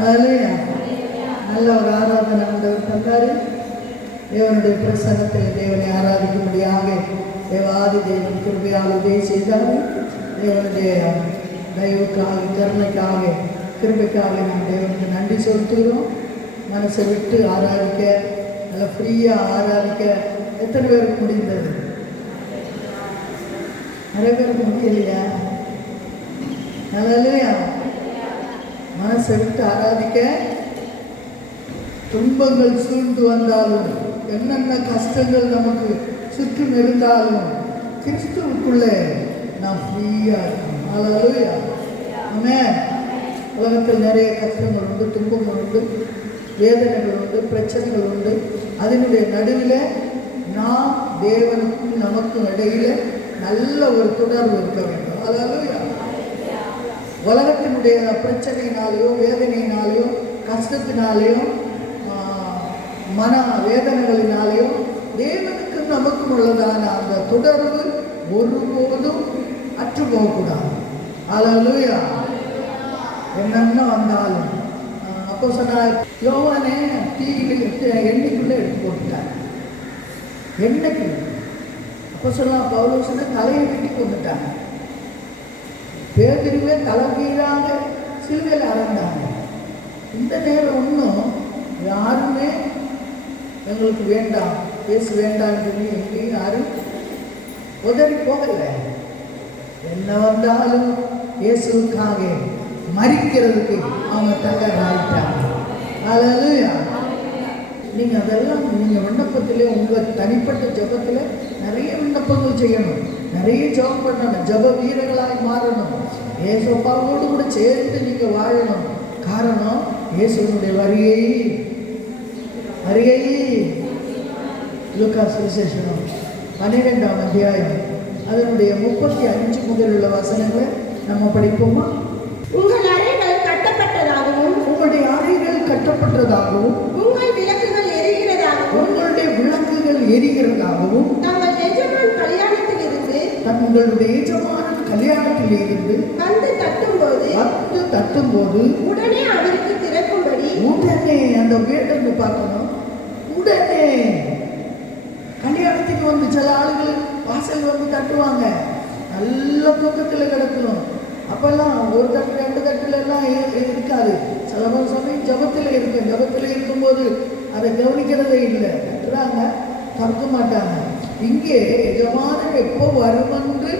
ஹல்லேலூயா. நல்ல ஒரு ஆராதனை ஆண்டவர் தந்தாரு. தேவனுடைய பிரசன்னத்தில் தேவனை ஆராதிக்கும்படியாக தேவாதி தேவன் கிருபையால் உதவி செய்தார். தேவனுடைய தயவுக்காக, கருணைக்காக, கிருபைக்காக நாம் தேவனுக்கு நன்றி செலுத்துகிறோம். மனசை விட்டு ஆராதிக்க, நல்லா ஃப்ரீயாக ஆராதிக்க எத்தனை பேருக்கு முடிந்தது? நிறைய பேருக்கு முடியலையா? நல்லையா? மனசை விட்டு ஆராதிக்க, துன்பங்கள் சூழ்ந்து வந்தாலும், என்னென்ன கஷ்டங்கள் நமக்கு சுற்றும் இருந்தாலும், கிறிஸ்துவுக்குள்ளே நாம் ஃப்ரீயாக இருக்கணும். அல்லேலூயா. ஆமென். உலகத்தில் நிறைய கஷ்டங்கள் உண்டு, துன்பங்கள் உண்டு, வேதனைகள் உண்டு, பிரச்சனைகள் உண்டு. அதனுடைய நடுவில் நாம் தேவனுக்கும் நமக்கும் இடையில் நல்ல ஒரு தொடர்பு இருக்க வேண்டும். அல்லேலூயா. உலகத்தினுடைய பிரச்சனையினாலேயோ, வேதனையினாலேயோ, கஷ்டத்தினாலேயோ, மன வேதனைகளினாலேயோ தேவனுக்கும் நமக்கும் உள்ளதான அந்த தொடர்பு ஒருபோதும் அற்று போகக்கூடாது. அல்லேலூயா. என்னென்ன வந்தாலும் அப்போ சொன்னார், யோவானே எண்ணெய்க்குள்ளே எடுத்து போட்டுட்டார். எண்ணெய்க்கு அப்போ சொல்லலாம், பவுலோசனை தலையை வெட்டி கொண்டுட்டாங்க. பேதுருவே தலைகீழாக சிலுவையில் அறந்தாங்க. இந்த நேரம் ஒன்றும் யாருமே எங்களுக்கு வேண்டாம், பேச வேண்டாம் சொல்லி எங்கேயும் யாரும் உதறி போகலை. என்ன வந்தாலும் இயேசுக்காக மரிக்கிறதுக்கு அவங்க தயாராகிட்டாங்க. அல்லேலூயா. நீங்கள் அதெல்லாம் நீங்கள் விண்ணப்பத்திலே, உங்கள் தனிப்பட்ட ஜபத்தில் நிறைய விண்ணப்பங்கள் செய்யணும், நிறைய ஜபம் பண்ணணும், ஜப வீரர்களாக மாறணும். இயேசுப்பாவோடு கூட சேர்ந்து நீங்கள் வாழணும். காரணம், இயேசுனுடைய வருகை லூக்கா சுவிசேஷம் 12ஆம் அத்தியாயம் அதனுடைய 35 முதல் உள்ள வசனங்களை நம்ம படிப்போமா? உங்கள் அறைகள் கட்டப்பட்டதாகவும், உங்களுடைய அறைகள் கட்டப்பட்டதாகவும், உங்கள் விளக்குகள் எரிகிறதாகவும், உங்களுடைய விளக்குகள் எரிகிறதாகவும், தங்கள் எஜமான் தங்களுடைய எஜமான கல்யாணத்தில் இருந்து வந்து தட்டும்போது உடனே அவருக்கு திறக்கும்படி, உடனே அந்த வீட்டை பார்க்கணும். உடனே கல்யாணத்துக்கு வந்து சில ஆளுகள் வாசல் வந்து தட்டுவாங்க, நல்ல தூக்கத்தில் கிடக்கணும். அப்பெல்லாம் ஒரு தட்டு 2 தட்டுல எல்லாம் இருக்காது. சில சமயம் ஜபத்தில் இருக்கு. ஜபத்தில் இருக்கும்போது அதை கவனிக்கிறதே இல்லை, தட்டுறாங்க, திறக்க மாட்டாங்க. இங்கே எஜமானன் எப்போ வருமென்று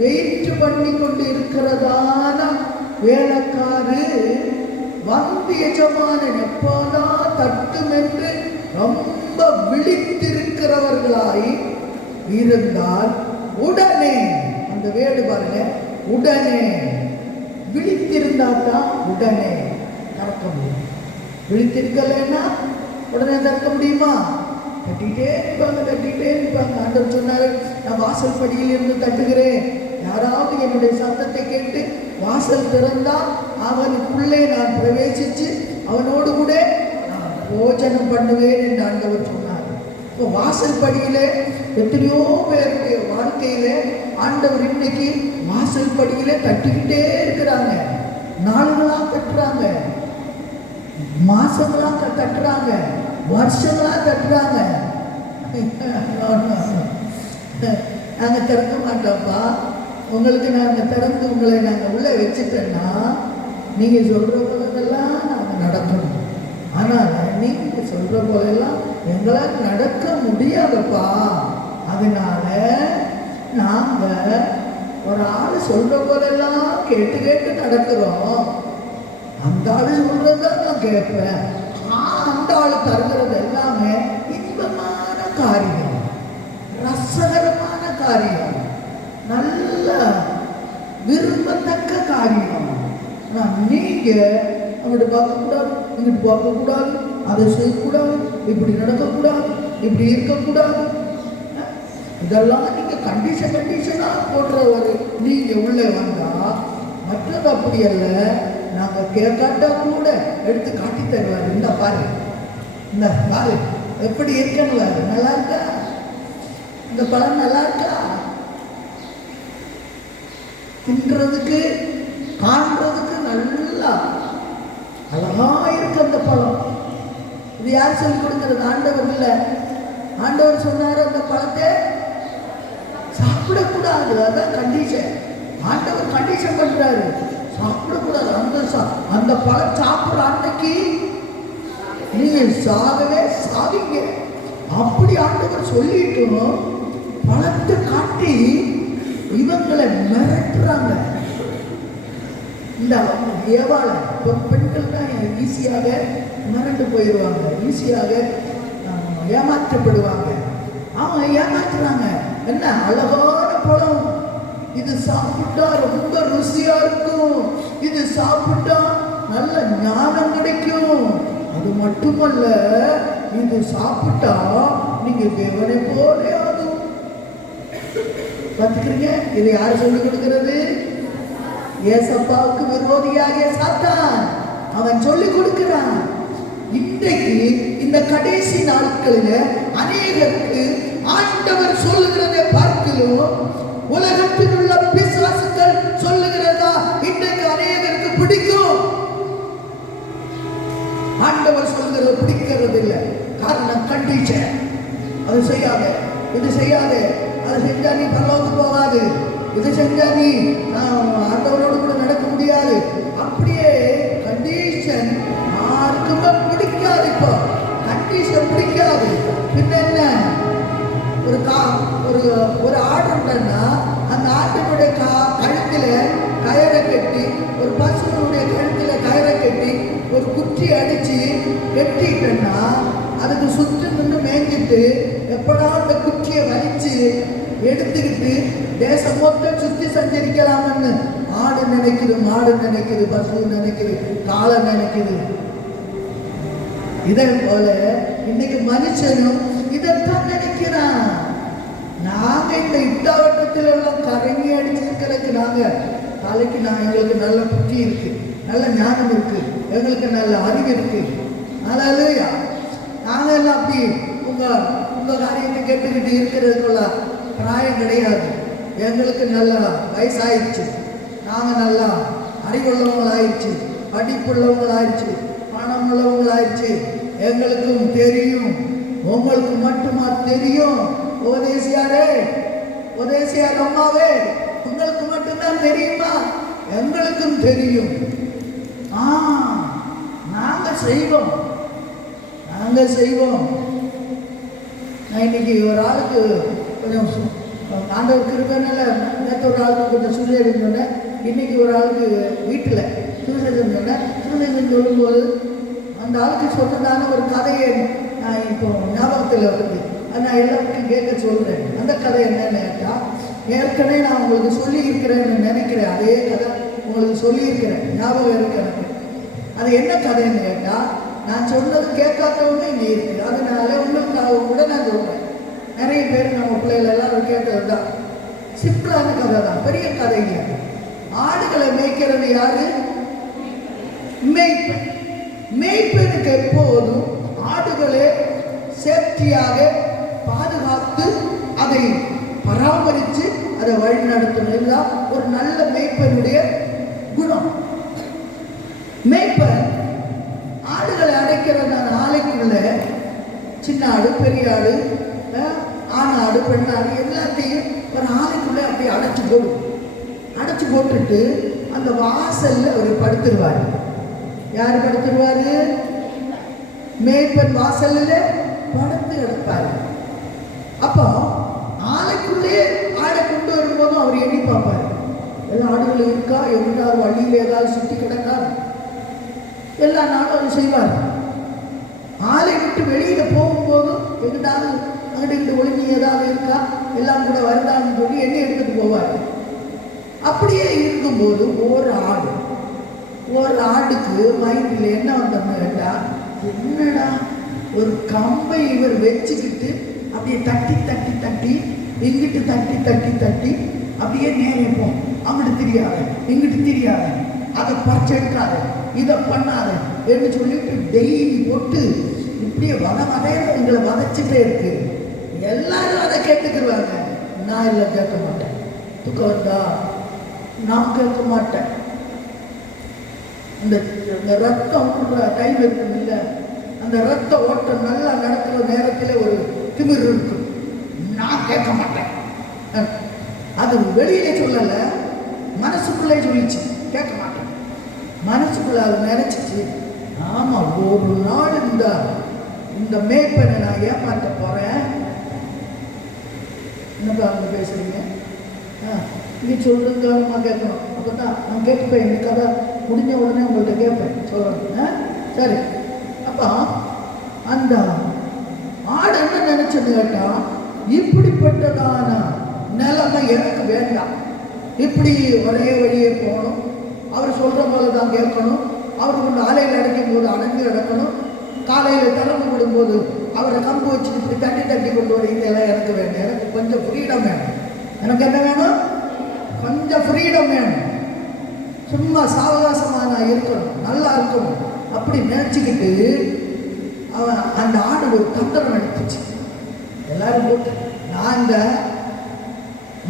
வெயிட் பண்ணி கொண்டு இருக்கிறதான வேலைக்காரு வந்து எஜமானன் எப்போதான் தட்டும் என்று ரொம்ப விழித்திருக்கிறவர்களாய் இருந்தால் உடனே, அந்த வேடு பாருங்க, உடனே விழித்திருந்தாதான் உடனே திறக்க முடியும். விழித்திருக்கலைன்னா உடனே திறக்க முடியுமா? தட்டிகிட்டே இருப்பாங்க. ஆண்டவர் சொன்னாரு, நான் வாசல் படியில் இருந்து தட்டுகிறேன், யாராவது என்னுடைய சத்தத்தை கேட்டு வாசல் திறந்தால் அவனுக்குள்ளே நான் பிரவேசித்து அவனோடு கூட நான் போஜனம் பண்ணுவேன் என்று ஆண்டவர் சொன்னார். இப்போ வாசல் படியிலே எத்தனையோ பேருடைய வாழ்க்கையிலே ஆண்டவர் இன்னைக்கு வாசல் படியிலே தட்டிக்கிட்டே இருக்கிறாங்க. நாளுகளாக தட்டுறாங்க, மாசங்களாக தட்டுறாங்க, வருஷங்களாக தட்டுறாங்க. நாங்கள் திறக்க மாட்டோம்ப்பா, உங்களுக்கு நாங்கள் திறந்து உங்களை நாங்கள் உள்ளே வச்சுட்டோன்னா நீங்கள் சொல்கிற போலதெல்லாம் நாங்கள் நடக்கணும். ஆனால் நீங்கள் சொல்கிற போலெல்லாம் எங்களால் நடக்க முடியாதப்பா. அதனால நாங்கள் ஒரு ஆள் சொல்கிற போலெல்லாம் கேட்டு நடக்கிறோம். அந்த ஆள் சொல்கிறது தான் நான் கேட்பேன். அந்த ஆள் தருகிறது எல்லாமே இன்பமான காரியம், ரசகரமான காரியம், நல்ல விரும்பத்தக்க காரியம். ஆனால் நீங்கள் அப்படி பார்க்கக்கூடாது, இங்கிட்டு பார்க்கக்கூடாது, அதை செய்யக்கூடாது, இப்படி நடக்கக்கூடாது, இப்படி இருக்கக்கூடாது, இதெல்லாம் நீங்கள் கண்டிஷனாக போடுற ஒரு நீங்கள் உள்ளே வந்தால், மற்றது அப்படி அல்ல. நாங்கள் கேட்காட்டா கூட எடுத்து காட்டி தருவார். இந்த பாரு, இந்த பாரு எப்படி இருக்கணும், நல்லா இருக்கா, இந்த பழம் நல்லா இருக்கா, தின்றதுக்கு காண்றதுக்கு நல்லா அழகா இது யார் சொல்லிக் கொடுக்கிறது? ஆண்டவர் இல்லை. ஆண்டவர் சொன்னாரு அந்த பழத்தை சாப்பிடக்கூடாது. அதான் கண்டிஷன். ஆண்டவர் கண்டிஷன் பண்றாரு, சாப்பிடக்கூடாது. அந்த பழம் சாப்பிடுற அன்னைக்கு நீங்க சாகவே சாதிங்க. அப்படி ஆண்டவர் சொல்லிட்டும் பழத்தை காட்டி இவங்களை மிரட்டுறாங்க. இந்த ஏவாள பெண்கள் தான் ஈஸியாக மிரண்டு போயிடுவாங்க, ஈஸியாக ஏமாற்றப்படுவாங்க. அவங்க ஏமாற்றுறாங்க. என்ன அழகான பழம், இது சாப்பிட்டா ரொம்ப ருசியா இருக்கும், இது சாப்பிட்டா நல்ல ஞானம் கிடைக்கும், அது மட்டுமல்ல இது சாப்பிட்டா நீங்க தேவனை போல ஆகும். பார்த்துக்கிறீங்க? இது யாரு சொல்லிக் கொடுக்கிறது? ஏசப்பாவுக்கு விரோதியாகிய சாத்தான் அவன் சொல்லிக் கொடுக்கிறான். இன்றைக்கு இந்த கடைசி நாட்களில் அநேகருக்கு ஆண்டவர் சொல்லுகிறதை பார்க்கிறோம். உலகத்தில் உள்ள பிசாசுகள் சொல்லுகிறதா இன்றைக்கு அநேகருக்கு பிடிக்கும். ஆண்டவர் சொல்லுகிறது பிடிக்கிறது இல்லை. காரணம் கண்டிஷன். அது செய்யாத, இது செய்யாத, அது செஞ்சா நீ பரலோகத்துக்கு போகாது, இது செஞ்சா நீ ஆண்டவரோடு கூட நடக்க முடியாது. அப்படியே கண்டிஷன் யாருக்குமே பிடிக்காது. இப்போ கண்டிஷன் பிடிக்காது. பின்ன என்ன? ஒரு ஆடு உண்டன்னா அந்த ஆட்டினுடைய கழுத்துல கயரை கட்டி, ஒரு பசுனுடைய கழுத்துல கயரை கட்டி ஒரு குச்சி அடிச்சு கட்டிட்டேன்னா அதுக்கு சுற்றி நின்று மேய்ஞ்சிட்டு எப்படா அந்த குச்சியை வலிச்சு எடுத்துக்கிட்டு தேசம் மொத்தம் சுத்தி சஞ்சரிக்கலாம்னு ஆடு நினைக்குது, மாடு நினைக்குது, பசு நினைக்குது, காளை நினைக்குது. இதே போல இன்னைக்கு மனுஷனும் இதைத்தான் நினைக்கிறான். நாங்க இந்த இட்டாவட்டத்தில் எல்லாம் கரங்கி அடிச்சிருக்கிறதுக்கு நாங்க தலைக்கு எங்களுக்கு நல்ல புத்தி இருக்கு, நல்ல ஞானம் இருக்கு, எங்களுக்கு நல்ல அறிவு இருக்கு. அதனால நாங்க எல்லாம் அப்படி உங்க காரியத்தை கேட்டுக்கிட்டு இருக்கிறதுக்குள்ள பிராயம் கிடையாது. எங்களுக்கு நல்ல வயசாயிடுச்சு, நாங்க நல்லா அறிவுள்ளவங்களாயிடுச்சு, படிப்புள்ளவங்களாயிடுச்சு, பணம் உள்ளவங்களாயிடுச்சு. எங்களுக்கும் தெரியும், உங்களுக்கு மட்டுமா தெரியும்? உபதேசியாரே, உபதேசியார் அம்மாவே, உங்களுக்கு மட்டும்தான் தெரியுமா? எங்களுக்கும் தெரியும். நாங்க செய்வோம், நாங்க செய்வோம். நான் இன்னைக்கு ஒரு ஆளுக்கு கொஞ்சம் ஆண்டவர் கிருபைனால நேற்று ஒரு ஆளுக்கு கொஞ்சம் சுடுதேசம் சொன்னேன். இன்னைக்கு ஒரு ஆளுக்கு வீட்டில் சுடுதேசம் சொன்னேன். சுடுதேசம் சொல்லும்போது அந்த ஆளுக்கு சொன்னதான ஒரு கதையை நான் இப்போ ஞாபகத்தில் வருது. அது நான் எல்லாருக்கும் கேட்க சொல்கிறேன். அந்த கதை என்னன்னு கேட்டால், ஏற்கனவே நான் உங்களுக்கு சொல்லியிருக்கிறேன்னு நினைக்கிறேன். அதே கதை உங்களுக்கு சொல்லியிருக்கிறேன், ஞாபகம் இருக்கு எனக்கு. அது என்ன கதைன்னு கேட்டால், நான் சொன்னது கேட்காதவங்க இங்கே இருக்குது. அதனால உங்களுக்கு கூட நான் சொல்கிறேன். நிறைய பேர் நம்ம பிள்ளைகள் எல்லாரும் கேட்டது தான். சிம்பிளான கதை தான், பெரிய கதை இல்லை. ஆடுகளை மேய்க்கிறது யாரு? மேய்ப்பன். மேய்ப்பனுக்கு எப்போதும் ஆடுகளே சேஃப்டியாக பாதுகாத்து அதை பராமரித்து அதை வழி நடத்துறது தான் ஒரு நல்ல மேய்ப்பனுடைய குணம். மேய்ப்பன் ஆடுகளை அடைக்கிற ஆலைக்குள்ள சின்ன ஆடு, பெரிய ஆடு, ஆணாடு, பெண்ணாடு எல்லாத்தையும் ஒரு ஆலைக்குள்ள அப்படியே அடைச்சி போடும். அடைச்சி போட்டுட்டு அந்த வாசல்ல ஒரு படுத்துருவாரு. யாரு படுத்துருவாரு? மேய்ப்பன் வாசல்ல படுத்து கிடப்பாரு. அப்போ ஆலைக்குள்ளே ஆடை கொண்டு வரும்போதும் அவர் எண்ணி பார்ப்பாரு, எல்லா ஆடுகளும் இருக்கா, எங்கிட்டாவது வழியில் ஏதாவது சுற்றி கிடக்கா, எல்லா நாளும் அவர் செய்வார். ஆலை விட்டு வெளியில போகும்போதும் எங்கிட்டாவது அங்கிட்டு ஒளிஞ்சி ஏதாவது இருக்கா, எல்லாம் கூட வருதான்னு சொல்லி எண்ணி எடுத்துட்டு போவார். அப்படியே இருக்கும்போது ஒரு ஆடுக்கு மைண்டில் என்ன வந்தோம்னு கேட்டால், என்னடா ஒரு கம்பை இவர் வச்சுக்கிட்டு அப்படியே தட்டி தட்டி தட்டி இங்கிட்டு தட்டி தட்டி தட்டி அப்படியே நேரிப்போம், அங்கிட்டு தெரியாது, இங்கிட்டு தெரியாது, அதை பறிச்சு எடுக்காத, இதை பண்ணாத என்று சொல்லிட்டு டெய்லி போட்டு இப்படியே வதையில எங்களை வதைச்சிட்டே இருக்கு. எல்லாரும் அதை கேட்டுக்கிடுவாங்க. நான் இல்லை, கேட்க மாட்டேன். தூக்கம் வந்தா நான் கேட்க மாட்டேன். இந்த ரத்தம் டைம் இருக்குது இல்லை, அந்த ரத்த ஓட்டம் நல்லா நடக்கிற நேரத்தில் ஒரு திமிர் இருக்கும். நான் கேட்க மாட்டேன், அது வெளியிலே சொல்லல, மனசுக்குள்ளே சொல்லிச்சு கேட்க மாட்டேன். மனசுக்குள்ள அதை நினைச்சிச்சு, ஆமா ஒரு நாள் இந்த மேய்ப்பனை நான் ஏமாற்ற போறேன். என்னப்பா அவங்க பேசுறீங்க? நீ சொல்றது கவனமாக கேட்கணும், அப்பதான் நான் கேட்பேன். இந்த கதை முடிஞ்ச உடனே உங்கள்கிட்ட கேட்பேன், சொல்லணும். சரி, அப்போ அந்த ஆடு என்ன நினைச்சது கேட்டா, இப்படிப்பட்டதான நிலைமை எனக்கு வேண்டாம், இப்படி ஒரே வழியே போகணும், அவர் சொல்ற போல தான் கேட்கணும், அவர் கொண்டு ஆலையில் அடைக்கும் போது அடைஞ்சு கிடக்கணும், காலையில் திறந்து விடும்போது அவரை கம்பு வச்சு இப்படி தட்டி தட்டி கொண்டு வர இதெல்லாம் எனக்கு வேணும். எனக்கு கொஞ்சம் ஃப்ரீடம் வேணும். எனக்கு என்ன வேணும்? கொஞ்சம் ஃப்ரீடம் வேணும். சும்மா சாவகாசமாக நான் இருக்கணும், நல்லா இருக்கணும் அப்படி நினச்சிக்கிட்டு அவன் அந்த ஆடு ஒரு தந்திரம் எடுத்துச்சு. எல்லாரும் போட்டு நான் இந்த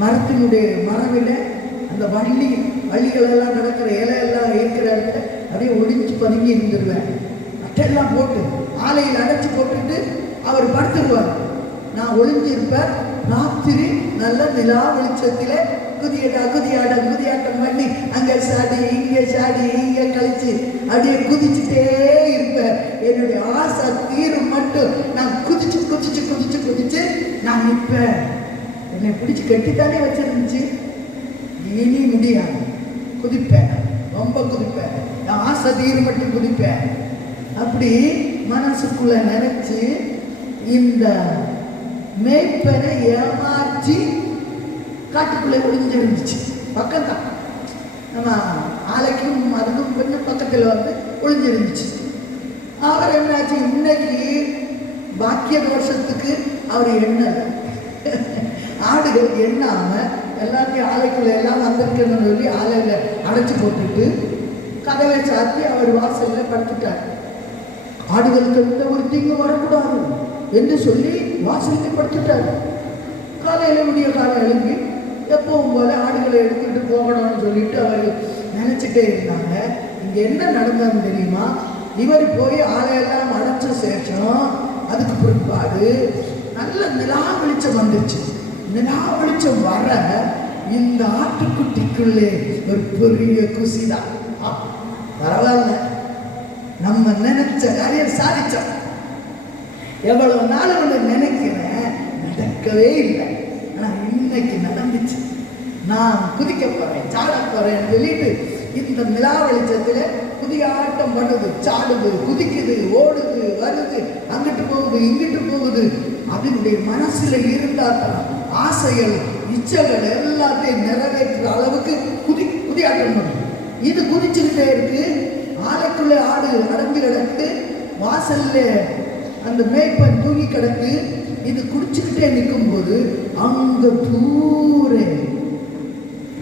மரத்தினுடைய மரவில் அந்த வள்ளிகளெல்லாம் நடக்கிற இலையெல்லாம் இருக்கிற இடத்துல அப்படியே ஒளிஞ்சு பதுங்கி இருந்துருவேன். அட்டையெல்லாம் போட்டு ஆலையில் அடைச்சி போட்டுட்டு அவர் படுத்துருவார். நான் ஒளிஞ்சிருப்பேன். ராத்திரி நல்ல நிலா வெளிச்சத்தில் குதியாட்டம் பண்ணி அங்கே சாடி இங்கே சாடி இங்கே கழிச்சு அப்படியே குதிச்சுட்டே இருப்பேன். என்னுடைய ஆசை தீரும் மட்டும் நான் குதிச்சு நான் நிற்பேன். என்னை பிடிச்சி கட்டித்தானே வச்சிருந்துச்சு, இனி முடியாது, குதிப்பேன், ரொம்ப குதிப்பேன், நான் ஆசை தீரும் மட்டும் குதிப்பேன். அப்படி மனசுக்குள்ள நினைச்சு இந்த மேய்ப்பனை ஏமாற்றி காட்டுக்குள்ளே ஒளிஞ்சிருந்துச்சு. பக்கம்தான், நம்ம ஆலைக்கும் அதுக்கும் கொஞ்சம் பக்கத்தில் வந்து ஒளிஞ்சிருந்துச்சு. அவர் என்னாச்சு, இன்னைக்கு பாக்கிய தோஷத்துக்கு அவர் எண்ணலை. ஆடுகள் எண்ணாம எல்லாத்தையும் ஆலைக்குள்ள எல்லாம் வந்திருக்கணும்னு சொல்லி ஆலையில அடைச்சி போட்டுட்டு கதவை சாத்தி அவர் வாசல்ல படுத்துட்டார். ஆடுகளுக்கு எந்த ஒரு தீங்கு வரக்கூடாது என்று சொல்லி வாசலுக்கு படுத்துட்டார். காலையில விடிய காலம் எழுப்பி எப்பவும் போல ஆடுகளை எடுத்துக்கிட்டு போகணும்னு சொல்லிட்டு அவர்கள் நினைச்சிட்டே இருந்தாங்க. இங்க என்ன நடந்ததுன்னு தெரியுமா? இவர் போய் ஆலையெல்லாம் அடைச்ச சேஷம் அதுக்கு பிற்பாடு நல்ல நிலா வெளிச்சம் வந்துருச்சு. நிலா வெளிச்சம் வர இந்த ஆட்டுக்குட்டிக்குள்ளே ஒரு பெரிய குசிதான். பரவாயில்ல, நம்ம நினைச்ச காரியம் சாதிச்சோம். எவ்வளவு நாள் ஒன்று நினைக்கிறேன், நடக்கவே இல்லை, ஆனா இன்னைக்கு நடந்துச்சு. நான் குதிக்க போறேன், சாட போறேன்னு சொல்லிட்டு இந்த நிலா வெளிச்சத்துல புதிய ஆட்டம் பண்ணுது, சாடுது, குதிக்குது, ஓடுது, வருது, அங்கிட்டு போகுது, இங்கிட்டு போகுது. அதனுடைய மனசுல இருந்தால் ஆசைகள் இச்சைகள் எல்லாத்தையும் நிறைவேற்ற அளவுக்கு குதியாட்டம் பண்ணுது. இது குதிச்சுக்கிட்டே இருக்கு. ஆலைக்குள்ள ஆடு அடைஞ்சு கிடக்கு, வாசல்ல அந்த மேய்ப்பன் தூங்கி கிடக்கு. இது குடிச்சுக்கிட்டே நிற்கும் போது அங்க தூரே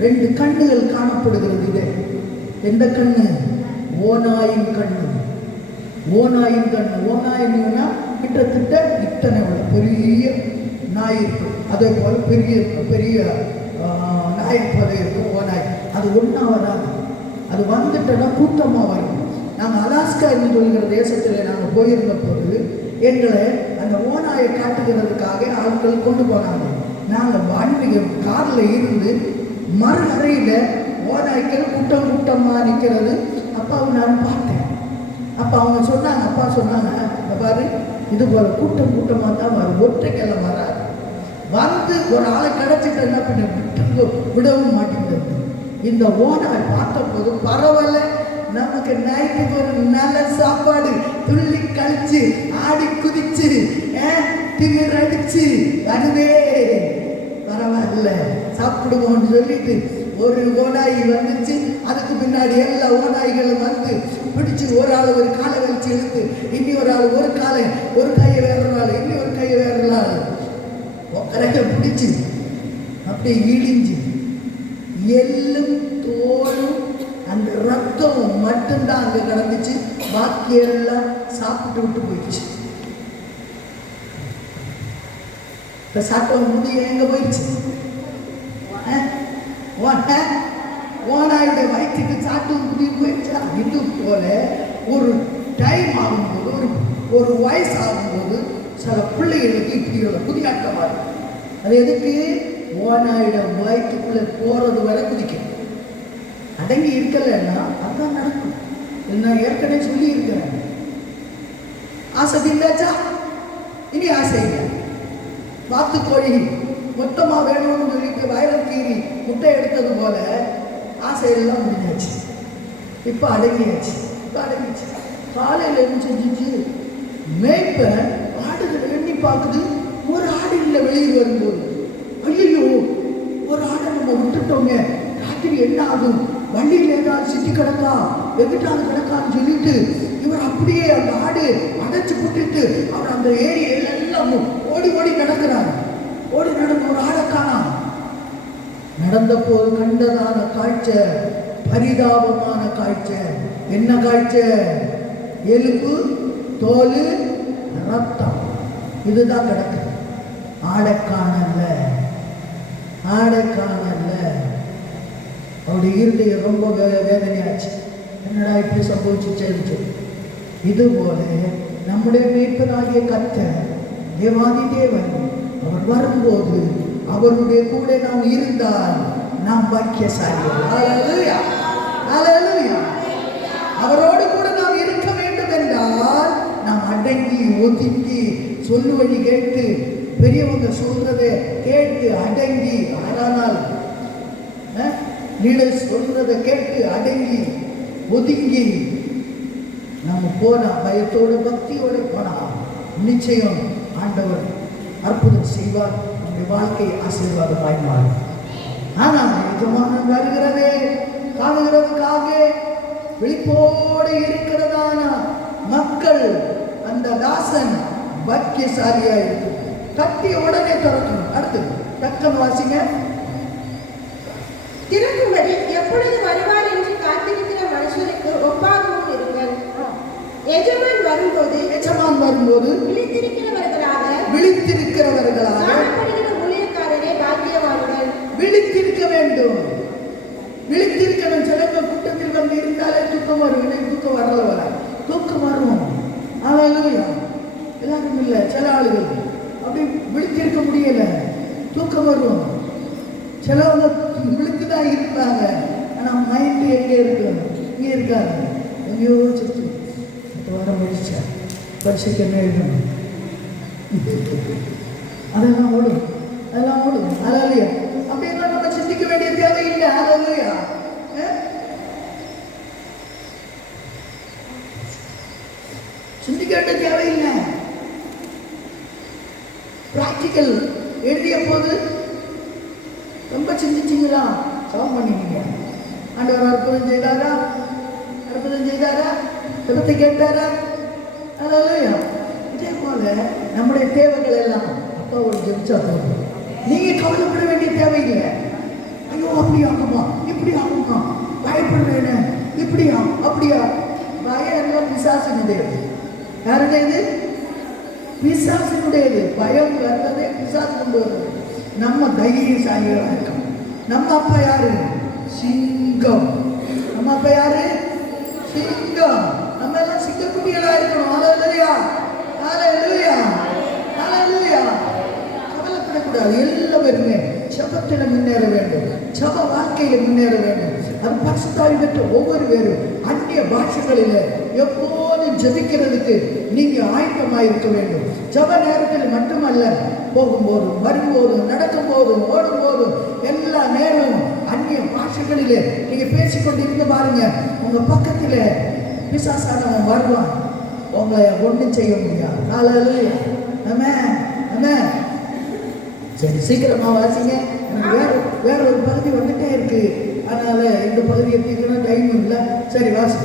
2 கண்ணுகள் காணப்படுகிறது. இது எந்த கண்ணு? ஓநாயின் கண்ணு. ஓநாயின் கண்ணு. ஓநாயின்னா கிட்டத்தட்ட இத்தனை பெரிய நாய் இருக்கும், அதே போல பெரிய பெரிய நாய் போல இருக்கும் ஓநாய். அது ஒன்றாவதாக அது வந்துட்டோன்னா கூட்டமாக வரும். நாங்கள் அலாஸ்கா என்று சொல்கிற தேசத்தில் நாங்கள் போயிருந்த போது எங்களை அந்த ஓநாயை காட்டுகிறதுக்காக ஆட்கள் கொண்டு போனாங்க. நாங்கள் வண்டி காரில் இருந்து மறுகரையில் ஓநாய்க்கள் கூட்டம் கூட்டமாக நிற்கிறது. அப்பாவை நான் பார்த்தேன். அப்போ அவங்க சொன்னாங்க, அப்பா சொன்னாங்க, பாரு இது போல கூட்டம் கூட்டமாக தான் வரும், ஒற்றைக்கெல்லாம் வராது. வந்து ஒரு ஆளை கிடச்சிட்டு என்ன பண்ண விடவும் மாட்டேங்குது. இந்த ஓனாய் பார்த்த போது பரவாயில்ல, நமக்கு நைட்டுக்கு ஒரு நல்ல சாப்பாடு, துள்ளி கழிச்சு ஆடி குதிச்சு திமிர் அடிச்சு வருதே, பரவாயில்ல சாப்பிடுவோம்னு சொல்லிட்டு ஒரு ஓநாய் வந்துச்சு. அதுக்கு பின்னாடி எல்லா ஓநாய்களும் வந்து பிடிச்சு ஒரு ஆள் ஒரு காலை வலிச்சு எடுத்து, இன்னி ஒரு ஆள் ஒரு காலை, ஒரு கையை வேற ஆள், இன்னி ஒரு கையை வேற ஆள் கரெக்டா பிடிச்சு அப்படியே இடிஞ்சு எள்ளும் தோலும் அந்த ரத்தம் மட்டும்தான் அங்க கிடந்துச்சு. பாக்கி எல்லாம் சாப்பிட்டு விட்டு போயிடுச்சு. இப்ப சாப்பிட்ட முடிய எங்க போயிடுச்சு? ஓனாயுடைய வயிற்றுக்கு சாப்பிட்டு முடிவு போயிடுச்சா? இது போல ஒரு டைம் ஆகும்போது, ஒரு ஒரு வயசு ஆகும்போது சில பிள்ளைகளுக்கு இப்படி உள்ள குதியாட்டம் வரும். அது எதுக்கு? ஓனாயிடம் வயிற்றுக்குள்ளே போறது வரை குதிக்கும். அடங்கி இருக்கலைன்னா அதுதான் நடக்கும். நான் ஏற்கனவே சொல்லி இருக்கிறேன். ஆசை தீர்ந்தாச்சா? இனி ஆசை இல்லை. வாத்து கோழி மொத்தமாக வேணும்னு சொல்லிட்டு வயலம் கீறி முட்டை எடுத்தது போல ஆசையெல்லாம் முடிஞ்சாச்சு. இப்போ அடங்கியாச்சு. இப்போ அடங்கிச்சு. காலையில் என்ன செஞ்சிச்சு? மேய்ப்பன் ஆடுகளை எண்ணி பார்க்குது. ஒரு ஆடு இல்லை வெளியே வரும்போது. ஐயோ, ஒரு ஆடை நம்ம விட்டுட்டோங்க, ராத்திரி என்ன ஆகும், வண்டியில் ஏதாவது சிட்டி கிடக்கா, எங்கிட்டாவது கிடக்கான்னு சொல்லிட்டு இவர் அப்படியே அந்த ஆடு அடைச்சு போட்டுட்டு அவர் அந்த ஏரியில எல்லாம் ஓடி ஓடி நடக்கிறாங்க. ஓடி நடந்து ஒரு ஆடை காணாம். நடந்த போது கண்டதான காட்சை பரிதாபமான காட்சை. என்ன காட்சை? எலும்பு, தோல், ரத்தம், இதுதான் கிடக்குது. ஆடை காணல, ஆடை காணல. அவருடைய இருதயம் ரொம்ப வேதனையாச்சு. என்னடா இப்படி சம்பவிச்சு? இது போல நம்முடைய மீட்பராகிய கர்த்தர் தேவாதி தேவன் அவர் வரும்போது அவருடைய கூட நாம் இருந்தால் நாம் பாக்கியசாலிகள். ஹல்லேலூயா, ஹல்லேலூயா. அவரோடு கூட நாம் இருக்க வேண்டும் என்றால் நாம் அடங்கி ஒதுக்கி சொல்லுவடி கேட்டு பெரியவங்க சொல்றதை கேட்டு அடங்கி, ஆனால் லீடர்ஸ் சொல்றதை கேட்டு அடங்கி ஒதுங்கி நம்ம போனா, பயத்தோடு பக்தியோடு போனா நிச்சயம் ஆண்டவர் அற்புதம் செய்வார். நம்முடைய வாழ்க்கை ஆசீர்வாதமாய் மாறும். ஆனால் எஜமானன் வருகிறதே காணுகிறதுக்காக விழிப்போடு இருக்கிறதான மக்கள், அந்த தாசன் பாக்கியசாலியா இருக்கும். கட்டி உடனே திறக்கணும். அடுத்தது டக்குன்னு வாசிங்க. திறக்கும்படி எப்பொழுது வருவார் என்று காத்திருக்கிற மனுஷனுக்கு ஒப்பாகவும் இருங்கள். எஜமான் வரும்போது விழித்திருக்கிறவர்களாக காணப்படுகிற ஊழியக்காரரே பாக்கியவான்கள். விழித்திருக்க வேண்டும், விழித்திருக்கணும். சிலங்க கூட்டத்தில் வந்து இருந்தாலே தூக்கம் வரும். எனக்கு தூக்கம் வரல, தூக்கம் வரும். ஹல்லேலூயா. எல்லாரும் இல்லை, சில ஆளுகள் அப்படி விழித்திருக்க முடியல, தூக்கம் வரும். சிலவங்க விழித்துதான் இருப்பாங்க, ஆனால் மைண்டு எங்கே இருக்கு? இங்கே இருக்காங்க. எங்கேயோ சுற்றி வாரம் முடிச்சா பரிசைக்கு என்ன எழுதணும், அதெல்லாம் ஓடும், அதெல்லாம் ஓடும். ஹல்லேலூயா. அப்படியெல்லாம் நம்ம சிந்திக்க வேண்டிய தேவையில்லை. ஹல்லேலூயா. சிந்திக்க வேண்டிய தேவையில்லை. பிராக்டிக்கல் எழுதிய போது ரொம்ப சிந்திச்சிங்களா? சவம் பண்ணிட்டீங்க. ஆண்டவர் அற்புதம் செய்தாரா? அற்புதம் செய்தாரா? ஜெபத்தை கேட்டாரா? ஹல்லேலூயா. இதே போல நம்முடைய தேவைகள் எல்லாம் அப்பா ஒரு ஜெபிச்சா போதும். நீங்க கவலைப்பட வேண்டிய தேவையில்லை. ஐயோ அப்படி ஆகுமா, இப்படி ஆகுமா, பயப்படுறேன்னு, இப்படியா அப்படியா? பயம் எல்லாம் பிசாசினுடையது. யாருடையது? பிசாசினுடையது. பயம் வர்றதே பிசாசு கொண்டு வருது. நம்ம தைரியசாலிகளாக இருக்கோம். நம்ம அப்பா யாரு? சிங்கம். நம்ம அப்பா யாரு? சிங்கம். நம்ம எல்லாம் சிங்கக்குட்டிகளா இருக்கணும். ஹல்லேலூயா, ஹல்லேலூயா, ஹல்லேலூயா. கவலைப்படக்கூடாது. எல்லாருமே ஜெபத்தில் முன்னேற வேண்டும், ஜெப வாழ்க்கையில முன்னேற வேண்டும். அது பரிசுத்தாவி பெற்ற ஒவ்வொரு பேரும் அந்நிய பாஷைகளில் எப்போதும் ஜெபிக்கிறதுக்கு நீங்க ஆயத்தமாயிருக்க வேண்டும். ஜெப நேரத்தில் மட்டுமல்ல, போகும்போதும் வரும்போதும் நடக்கும் போதும் ஓடும் போதும் எல்லா நேரமும் அந்நிய பாஷைகளிலே நீங்க பேசிக்கொண்டிருந்து பாருங்க. உங்க பக்கத்தில் பிசாசானவன் வருவான், உங்களை ஒன்றும் செய்ய முடியாது. ஹல்லேலூயா. ஆமென், ஆமென். சரி, சீக்கிரமா வாசிங்க. வேற ஒரு பகுதி வந்துட்டே இருக்கு, அதனால இந்த பகுதியை தீர்க்கணும், டைம் இல்லை. சரி வாசி.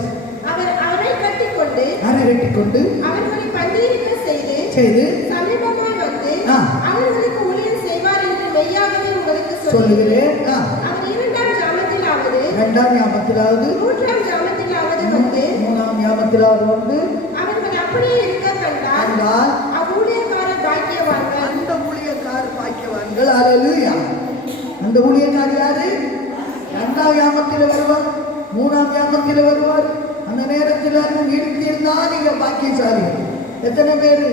அவரை கட்டிக்கொண்டு அவர்களை பந்தியிருக்க செய்து சமீபமாய் வந்து அவர்களுக்கு ஊழியம் செய்வார் என்று மெய்யாகவே உங்களுக்கு சொல்லுகிறேன். அவர் இரண்டாம் ஞாபகத்திலாவது மூன்றாம் ஞாபகத்திலாவது வந்து அவர்கள் அப்படியே இருக்க கண்டால் அவ்வூழியக்காரர் பாக்கியவான்கள். அந்த ஊழியக்காரர் பாக்கியவான்கள். ஹல்லேலூயா. அந்த ஊழியக்காரர் யாரு? இரண்டாம் ஞாபகத்தில் வருவார், மூணாம் ஞாபகத்தில் வருவார். அந்த நேரத்தில் நீடித்திருந்தா நீங்க பாக்கியசாலி. எத்தனை பேர்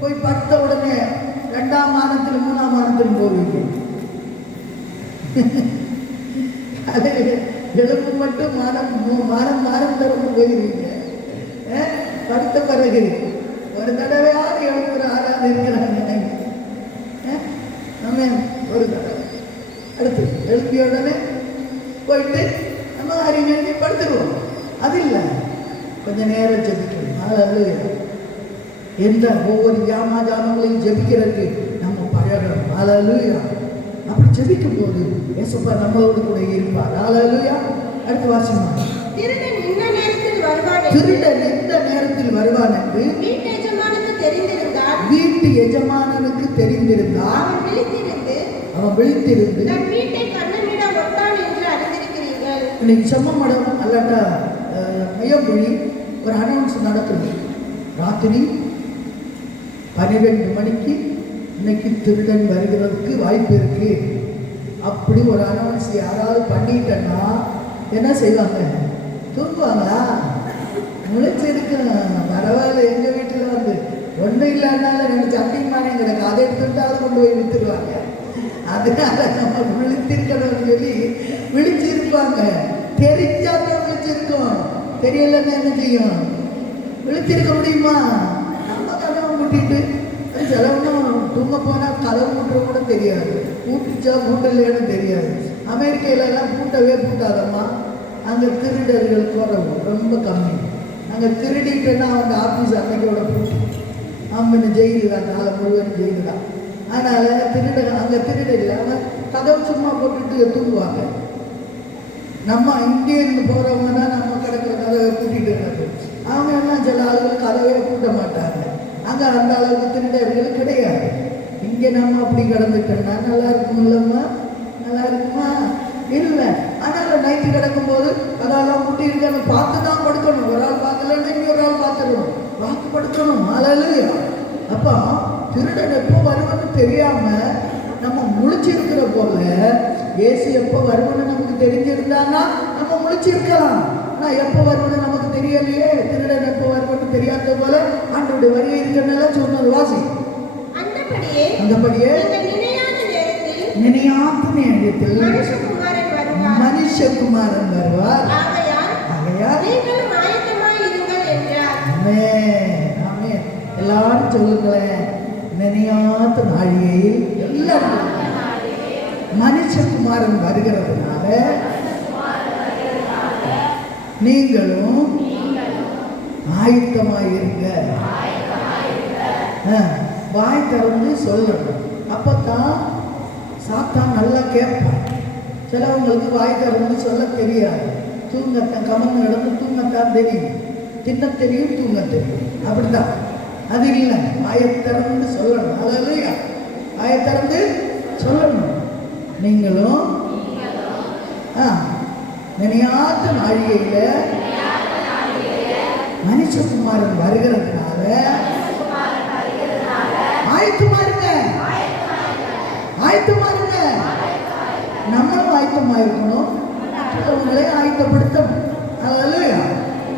போய் படுத்த உடனே 2ஆம் மாதத்தில் 3ஆம் மாதத்தில் போவீங்க? அது எலும்பு மட்டும் மாதம் திறந்து போயிருவீங்க. படுத்த பிறகு ஒரு தடவையாவது எழுப்புற ஆறாவது இருக்கிறாங்க. நம்ம ஒரு தடவை அடுத்து எழுப்பிய உடனே போயிட்டு நம்ம அறிஞர் படுத்துருவோம். அது இல்லை, கொஞ்சம் நேரம் ஜெபிக்கணும். அதாவது எந்த ஒவ்வொரு ஜாமங்களையும் ஜெபிக்கிறதுக்கு நம்ம பழகணும். அல்லேலூயா. அப்படி ஜெபிக்கும் போது ஏசப்பா நம்மளோடு கூட இருப்பார். அல்லேலூயா. அடுத்த வாசகம், திருடன் இந்த நேரத்தில் வருவான் என்று வீட்டு எஜமானனுக்கு தெரிந்திருந்தால் அவன் விழித்திருந்து தன் வீட்டை கண்ணமிட ஒட்டான் என்று அறிந்திருக்கிறீர்கள். இன்னைக்கு செம்மடம் அல்லாட்டா மையமொழி ஒரு அனௌன்ஸ் நடக்குது. ராத்திரி 12 மணிக்கு இன்னைக்கு திருடன் வருகிறதுக்கு வாய்ப்பு இருக்கு. அப்படி ஒரு அனௌன்ஸ் யாராவது பண்ணிட்டேன்னா என்ன செய்வாங்க? தூங்குவாங்களா? முளைச்சிருக்கு. பரவாயில்ல, எங்கள் வீட்டில் வந்து ஒன்றும் இல்லைன்னால 2 சட்டிமானே கிடக்கு, அதை எடுத்துட்டாவது கொண்டு போய் விற்றுருவாங்க. அதனால நம்ம விழித்திருக்கணும்னு சொல்லி விழிச்சிருப்பாங்க. தெரிஞ்சாதான் விழிச்சிருக்கோம், தெரியலன்னு என்ன செய்யும்? விழித்திருக்க முடியுமா? நம்ம கதவை மூட்டிட்டு சிலவனும் தூங்க போனால் கதவு மூட்டுற கூட தெரியாது, பூட்டிச்சா பூட்டலையான்னு தெரியாது. அமெரிக்கையிலலாம் பூட்டவே பூட்டாதம்மா. அங்கே திருடர்கள் குறவு ரொம்ப கம்மி. அங்கே திருடிட்டுன்னா அவங்க ஆஃபீஸ் அன்னைக்கோட பூட்டி அவங்க ஜெயிலு தான், நாளை முழுவதும் ஜெயிலு தான். அதனால் அங்கே திருடர்கள் அவங்க கதவு சும்மா போட்டுட்டு தூங்குவாங்க. நம்ம இங்கேருந்து போகிறவங்க தான் நம்ம கிடக்கிற கதவை பூட்டிட்டு இருக்காங்க. அவங்க எல்லாம் சில ஆளுகள் கதவே பூட்ட மாட்டாங்க. அங்கே அந்த அளவுக்கு திருடர்கள் கிடையாது. இங்கே நம்ம அப்படி கிடந்துட்டோம்னா நல்லா இருக்கும் இல்லைம்மா? நல்லா இருக்குமா? இல்லை. அதனால் நைட்டு கிடக்கும்போது அதெல்லாம் முட்டி இருக்கான்னு பார்த்து தான் படுக்கணும். ஒரு ஆள் பார்க்கலன்னா இன்னொரு ஆள் பார்த்துடணும், பார்த்து படுக்கணும். அல்லேலூயா. அப்போ திருடன் எப்போ வருவன்னு தெரியாமல் நம்ம முழிச்சிருக்கிற போல இயேசு எப்போ வருவன்னு நமக்கு தெரிஞ்சிருந்தான்னா நம்ம முழிச்சிருக்கலாம். ஆனால் எப்போ வருவன்னு நமக்கு தெரியலையே. திருடன் எப்போ வருவன்னு தெரியாத போல ஆண்டவருடைய வருகை இருக்கிறனால சொன்னது வாசி. அந்தபடியே நினையாத நேரத்தில் மனுஷகுமாரன் வருவார். எல்லாரும் சொல்லுங்களேன், நினையாத நாழிகையில் எல்லாரும் மனுஷகுமாரன் வருகிறதுனால நீங்களும் ஆயத்தமாயிருங்க. வாய் திறந்து சொல்லணும். அப்பத்தான் சாத்தான் நல்லா கேட்பான். சிலவங்களுக்கு வாய் திறந்து சொல்ல தெரியாது. தூங்கத்தான் கமந்து நடந்து தூங்கத்தான் தெரியும், தின்ன தெரியும், தூங்க தெரியும். அப்படிதான். அது இல்லை, வாயை திறந்து சொல்லணும். அல்லேலூயா. வாயை திறந்து சொல்லணும். நீங்களும் நினையாத நாழிகையில மனுஷகுமாரன் வருகிறதுனால ஆயத்தமாருங்க. ஆயத்தமாருங்க. நம்மளும் ஆயத்தமா இருக்கணும், அடுத்தவங்களே ஆயத்தப்படுத்தணும். அல்லேலூயா.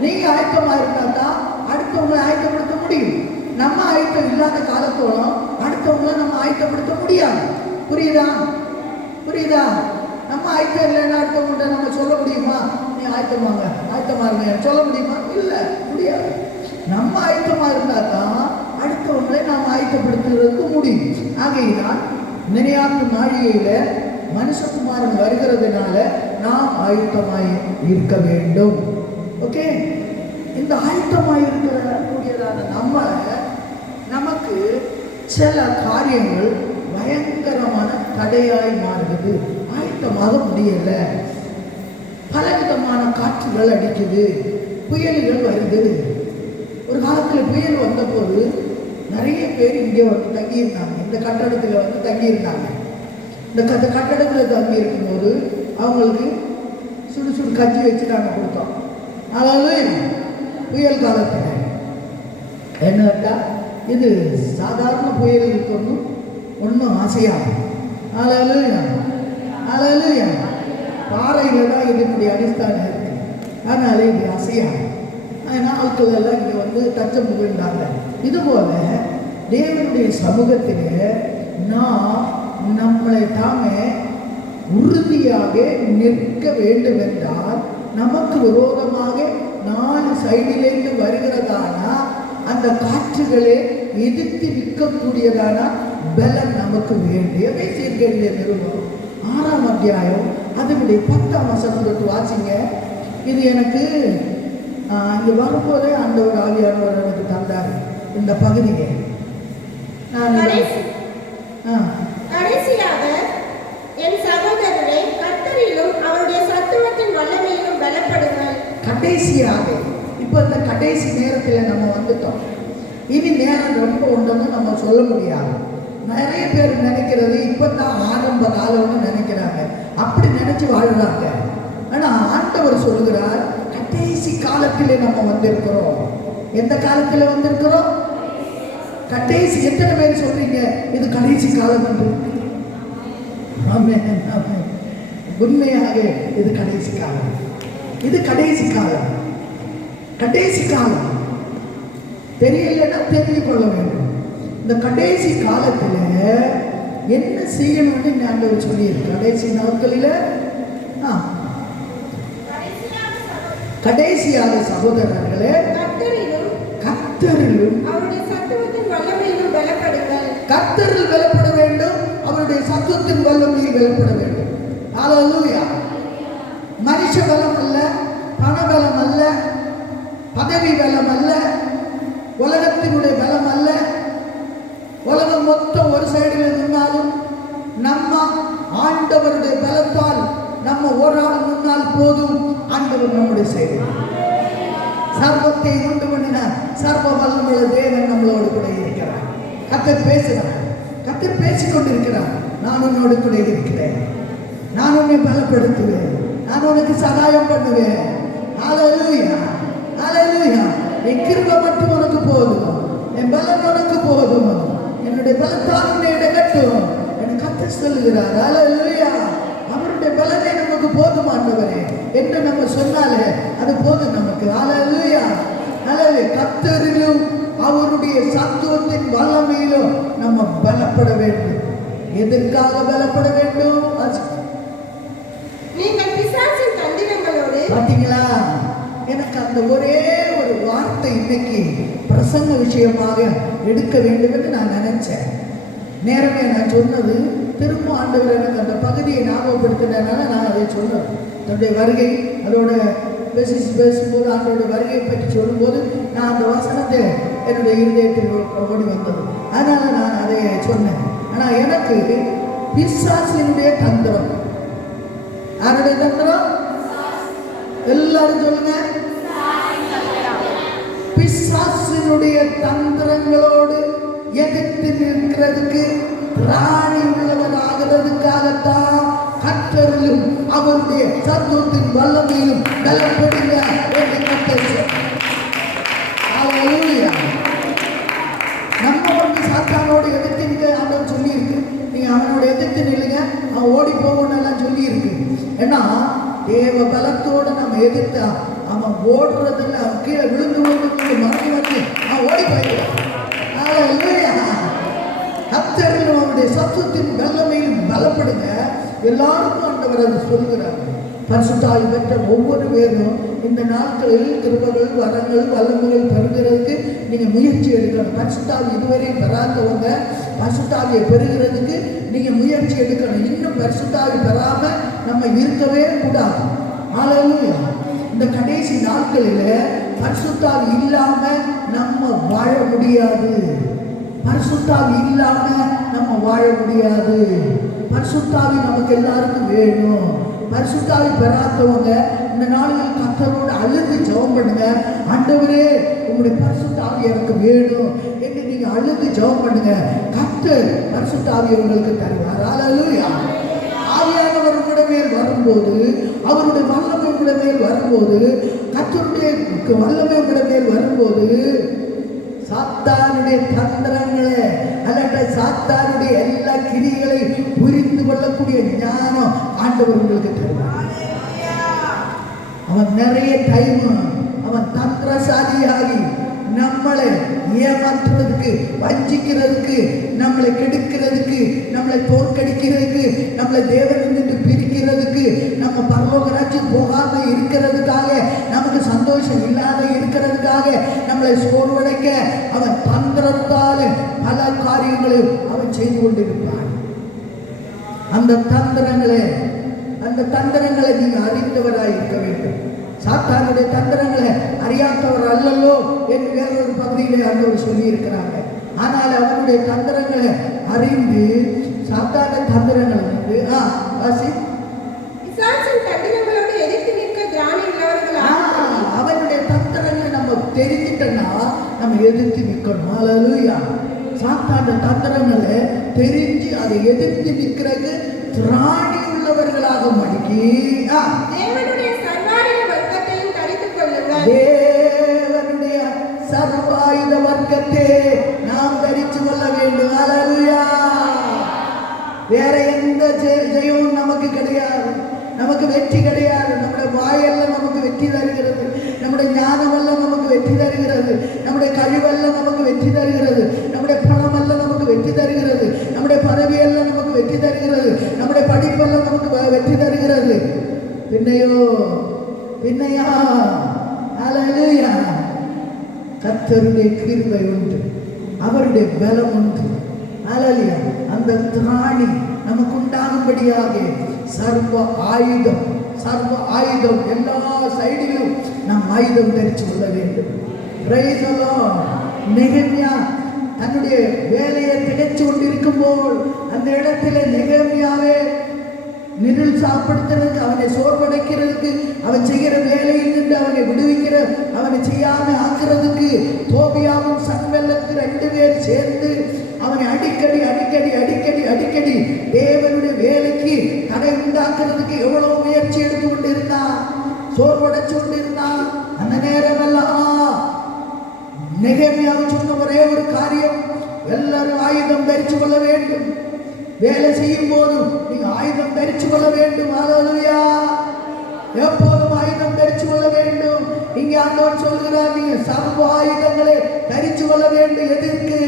நீங்க ஆயத்தமா இருந்தா தான் அடுத்தவங்களை ஆயத்தப்படுத்த முடியும். நம்ம ஆயத்தம் இல்லாத காலத்தோളം அடுத்தவங்களை நம்ம ஆயத்தப்படுத்த முடியாது. புரியுதா? புரியுதா? நம்ம ஆயத்தம் இல்லைன்னா அடுத்தவங்கள்ட்ட நம்ம சொல்ல முடியுமா? நீ ஆயத்தமாங்க, ஆயத்தமாருங்க சொல்ல முடியுமா? இல்லை, முடியாது. நம்ம ஆயத்தமா இருந்தா தான் அடுத்தவங்களை நாம் ஆயத்தப்படுத்துறதுக்கு முடியும். ஆகையினால் நினையாத நாழிகையில மனுஷகுமாரன் வருகிறதுனால நாம் ஆயத்தமாய் இருக்க வேண்டும். ஓகே. இந்த ஆயத்தமாய் இருக்கக்கூடியதான நமக்கு சில காரியங்கள் பயங்கரமான தடையாய் மாறுகிறது. ஆயத்தமாக முடியல. பலவிதமான காற்றுகள் அடிக்குது, புயல்கள் வருது. ஒரு காலத்தில் புயல் வந்தபோது நிறைய பேர் இங்கே வந்து தங்கியிருந்தாங்க. இந்த கட்டடத்தில் வந்து தங்கியிருந்தாங்க. இந்த கட்டடத்தில் தங்கி இருக்கும்போது அவங்களுக்கு சுடு கஞ்சி வச்சு நாங்கள் கொடுத்தோம். அதாவது புயல் காலத்தில் என்ன கேட்டால் இது சாதாரண புயலுக்கு ஒன்றும் அசையாது. பாறையில் தான் இதனுடைய அடிஸ்தானம் இருக்கு. அதனால இது அசையாது. ஆட்கள் எல்லாம் இங்கே வந்து தச்சம் புகழ்ந்தாங்க. இதுபோல தேவனுடைய சமூகத்திலே நாம் நம்மளை தாமே உறுதியாக நிற்க வேண்டும் என்றால் நமக்கு விரோதமாக 4 சைடிலிருந்து வருகிறதான அந்த காற்றுகளை எதிர்த்து நிற்கக்கூடியதான பலம் நமக்கு வேண்டிய சீர்கேடிய நிறுவனம் 6ஆம் அத்தியாயம் அதனுடைய 10ஆம் வசனத்துக்கு வாசிங்க. இது எனக்கு இங்கே வரும்போதே ஆண்டவர் ஆவியானவர் எனக்கு தந்தார் இந்த பகுதியை. நான் கடைசியாக என் சகோதரரை கர்த்தரிலும் அவருடைய சத்துவத்தின் வல்லமையிலும் பலப்படுங்கள். கடைசியாக இப்போ இந்த கடைசி நேரத்தில் நம்ம வந்துட்டோம். இனி நேரம் ரொம்ப உண்டுன்னு நம்ம சொல்ல முடியாது. நிறைய பேர் நினைக்கிறது இப்போ தான் ஆரம்ப காலம்னு நினைக்கிறாங்க, அப்படி நினைச்சு வாழ்றாங்க. ஆனால் ஆண்டவர் சொல்கிறார் கடைசி காலத்திலே நம்ம வந்திருக்கிறோம். எந்த காலத்தில் வந்திருக்கிறோம்? கடைசி. எத்தனை பேர் சொல்றீங்க இது கடைசி காலம் என்று? உண்மையாக இது கடைசி காலம். இது கடைசி காலம். கடைசி காலம் தெரியலன்னா தெரிந்து கொள்ள வேண்டும். இந்த கடைசி காலத்தில் என்ன செய்யணும்னு ஆண்டவர் சொல்லியிருக்கு. கடைசி நாட்களில் கடைசியாக சகோதரர்களே கர்த்தரிலும் அவருடைய சத்துவத்தின் வல்லமையிலும் பலப்படுங்கள். கர்த்தரில் பலப்பட வேண்டும், அவருடைய சத்துவத்தின் வல்லமையில் பலப்பட வேண்டும். ஹல்லேலூயா. மனுஷ பலம் அல்ல, பண பலம் அல்ல, பதவி பலம் அல்ல, உலகத்தினுடைய பலம் அல்ல. உலகம் மொத்தம் ஒரு சைடில் நின்னாலும் நம்ம ஆண்டவருடைய பலத்தால் நம்ம ஒரு ஆள் முன்னால் போதும். ஆண்டவர் நம்முடைய சைடு. சர்வத்தை உண்டு பண்ணினார். சர்வ வல்லமுள்ள தேவன் நம்மளோடு கூட இருக்கிறார். கர்த்தர் பேசுகிறார், கர்த்தர் பேசிக்கொண்டிருக்கிறார். நான் உன்னோடு கூட இருக்கிறேன், நான் உன்னை பலப்படுத்துவேன், நான் உனக்கு சகாயம் பண்ணுவேன். ஹல்லேலூயா, ஹல்லேலூயா. என் கிருபை மட்டும் உனக்கு போதும், என் பலம் உனக்கு போதும், என்னுடைய பலத்தால் உன்னை இடகட்டும் என்று கர்த்தர் சொல்லுகிறார். ஹல்லேலூயா. அவருடைய பலனை நமக்கு போதுமானவரே என்று நம்ம சொன்னாலே அது போதும் நமக்கு. ஹல்லேலூயா, ஹல்லேலூயா. கர்த்தரிலும் அவருடைய சத்துவத்தின் வல்லமையிலும் நம்ம பலப்பட வேண்டும். எதற்காக பலப்பட வேண்டும்? நீங்கள் பிசாசின் தந்திரங்களோடு பாத்தீங்களா? எனக்கு அந்த ஒரே ஒரு வார்த்தை இன்னைக்கு பிரசங்க விஷயமாக எடுக்க வேண்டும் என்று நான் நினைச்சேன். நேரமே நான் சொன்னது திரும்ப ஆண்டவர் எனக்கு அந்த பகுதியை ஞாபகப்படுத்தினால நான் அதை சொன்னேன். தன்னுடைய வருகை அதோட பேசும்போது ஆண்டோட வருகையை பற்றி சொல்லும்போது நான் அந்த வசனத்தை என்னுடைய இருதயத்தில் ஓடி வந்தது. அதனால நான் அதை சொன்னேன். ஆனால் எனக்கு பிசாசினுடைய தந்திரம், யாருடைய தந்திரம்? எல்லாரும் சொல்லுங்க. பிசாசினுடைய தந்திரங்களோடு எதிர்த்து நிற்கிறதுக்கு ராணி உள்ளவராகிறதுக்காகத்தான் கர்த்தரிலும் அவருடைய சத்துவத்தின் வல்லமையிலும் பலப்படுங்க என்று கர்த்தர் சொன்னார். நம்ம வந்து சாத்தானோடு எதிர்த்து நிற்க ஆண்டவர் சொல்லி இருக்கு. நீங்க அவனோட எதிர்த்து நில்லுங்க, அவன் ஓடி போகணும்னு எல்லாம் சொல்லி இருக்கு. ஏன்னா தேவ பலத்தோடு நம்ம எதிர்த்தா அவன் ஓடுறதில்ல, அவன் கீழே விழுந்து மறந்து வந்து அவன் ஓடி போயிடுவான். கர்த்தரிலும் அவருடைய சத்துவத்தின் வல்லமையிலும் பலப்படுங்க. எல்லாருக்கும் ஆண்டவர் அதை சொல்கிறார். பரிசுத்தாவி பெற்ற ஒவ்வொரு பேரும் இந்த நாட்களில் கிருபைகள், வரங்கள், வல்லமைகள் பெறுகிறதுக்கு நீங்க முயற்சி எடுக்கணும். பரிசுத்தாவி இதுவரை பெறாதவங்க பரிசுத்தாவியை பெறுகிறதுக்கு நீங்க முயற்சி எடுக்கணும். இன்னும் பரிசுத்தாவி பெறாம நம்ம இருக்கவே கூடாது. ஹல்லேலூயா. இந்த கடைசி நாட்களில் பரிசுத்தாவி இல்லாம நம்ம வாழ முடியாது. பரிசுத்தாவி இல்லாம நம்ம வாழ முடியாது. பரிசுத்தாவி நமக்கு எல்லாருக்கும் வேணும். பரிசுத்தாவி பெறாதவங்க இந்த நாளில் கர்த்தரோடு அழுது ஜெபம் பண்ணுங்க. ஆண்டவரே உங்களுடைய பரிசுத்தாவி எனக்கு வேணும் என்று நீங்க அழுது ஜெபம் பண்ணுங்க. கர்த்தர் பரிசுத்தாவி உங்களுக்கு தருவார். ஹல்லேலூயா. ஆவியானவர் உங்களுடைய மேல் வரும்போது, அவருடைய வல்லமை உங்களுடைய மேல் வரும்போது, கர்த்தருடைய வல்லமை உங்களுடைய மேல் வரும்போது சாத்தானுடைய தந்திரங்களை அல்லது சாத்தானுடைய எல்லா கிரிகளை புரிந்து கொள்ளக்கூடிய ஞானம் ஆண்டவர் உங்களுக்கு தருவார். அவன் நிறைய டைம் அவன் தந்திர மந்திரசாலியாகி நம்மளை ஏமாற்றுறதுக்கு, வஞ்சிக்கிறதுக்கு, நம்மளை கெடுக்கிறதுக்கு, நம்மளை தோற்கடிக்கிறதுக்கு, நம்மளை தேவனிலிருந்து பிரிக்கிறதுக்கு, நம்ம பரலோக ராஜ்யம் போகாம இருக்கிறதுக்காக, நமக்கு சந்தோஷம் இல்லாத இருக்கிறதுக்காக, நம்மளை சோர்வடைக்க அவன் தந்திரத்தால் பல காரியங்களை அவன் செய்து கொண்டிருப்பான். அந்த தந்திரங்களை நீங்க அறிந்தவராய் இருக்க வேண்டும். சாத்தானுடைய தந்திரங்களை அறியாதவர் அல்லல்லோ என்று வேறொரு பகுதியிலே ஆண்டவர் சொல்லி இருக்கிறாங்க. ஆனால் அவனுடைய தந்திரங்களை அறிந்து, சாத்தான தந்திரங்களை வந்து அவனுடைய தந்திரங்களை நம்ம தெரிஞ்சிட்டோம்னா நம்ம எதிர்த்து நிற்கணும். ஹல்லேலூயா. சாத்தான தந்திரங்களை தெரிஞ்சு அதை எதிர்த்து நிற்கிறது திராணி உள்ளவர்களாக மடிக்கி தேவனுடைய சர்வாயுத வர்க்கத்தை நாம் தரித்து கொள்ள வேண்டும். ஹல்லேலூயா. வேற எந்த ஜெயமும் நமக்கு கிடையாது, நமக்கு வெற்றி கிடையாது. நம்முடைய வாயெல்லாம் நமக்கு வெற்றி தருகிறது, நம்முடைய ஞானமெல்லாம் நமக்கு வெற்றி தருகிறது, நம்முடைய கழிவெல்லாம் நமக்கு வெற்றி தருகிறது, நம்முடைய பணமெல்லாம் நமக்கு வெற்றி தருகிறது, நம்முடைய பதவியெல்லாம் நமக்கு வெற்றி தருகிறது, நம்முடைய படிப்பெல்லாம் நமக்கு வெற்றி தருகிறது. பின்னையா ஹல்லேலூயா. கர்த்தருடைய கிருபை உண்டு, அவருடைய பலம் உண்டு. ஹல்லேலூயா. அந்த திராணி நமக்கு உண்டாகும்படியாக சர்வ ஆயுதம் எல்லா சைடிலும் நாம் ஆயுதம் தரித்து கொள்ள வேண்டும். Praise the Lord. நெகேமியா தன்னுடைய வேலையை திகைச்சு கொண்டிருக்கும் போது அந்த இடத்துல நெகேமியாவே நிருத்சாகப்படுத்துறதுக்கு, அவனை சோர்வடைக்கிறதுக்கு, அவன் செய்கிற வேலையில் நின்று அவனை விடுவிக்கிற, அவனை செய்யாம ஆக்குறதுக்கு தோபியாவும் சன்வெல்லத்து 2 பேர் சேர்ந்து அவனை அடிக்கடி தேவனுடைய வேலைக்கு தடை உண்டாக்குறதுக்கு எவ்வளவு முயற்சி எடுத்து கொண்டிருந்தான், சோர்வடைச்சு கொண்டிருந்தான். அந்த நேரமெல்லாம் நெகேமியாவை சொன்ன ஒரே ஒரு காரியம், எல்லாரும் ஆயுதம் தரித்து கொள்ள வேண்டும். வேலை செய்யும் போதும் நீங்க ஆயுதம் தரித்து கொள்ள வேண்டும். ஹல்லேலூயா. எப்போதும் ஆயுதம் தரித்து கொள்ள வேண்டும். இங்கே ஆண்டவர் சொல்கிறார், நீங்க சர்வ ஆயுதங்களை தரித்து கொள்ள வேண்டும். எதற்கு?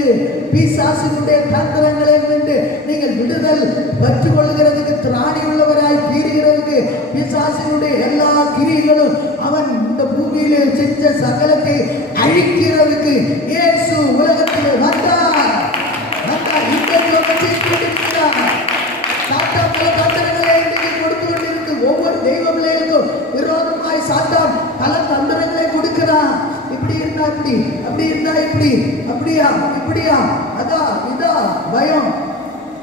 பிசாசினுடைய தந்திரங்களை இருந்து நீங்கள் விடுதல் பெற்றுக் கொள்கிறதுக்கு, திராணி உள்ளவராய் தீருகிறதுக்கு. பிசாசினுடைய எல்லா கிரியைகளும் அவன் இந்த பூமியிலே செஞ்ச சகலத்தை அழிக்கிறதுக்கு இயேசு உலகத்தில் வந்தார். ஒவ்வொரு தெய்வ பிள்ளைகளுக்கும் விரோதமாய் சாத்தான் பல தந்திரங்களை கொடுக்கிறான். இப்படி இருந்தா இப்படி, அப்படி இருந்தா இப்படி, இப்படியா அதா இதா, பயம்,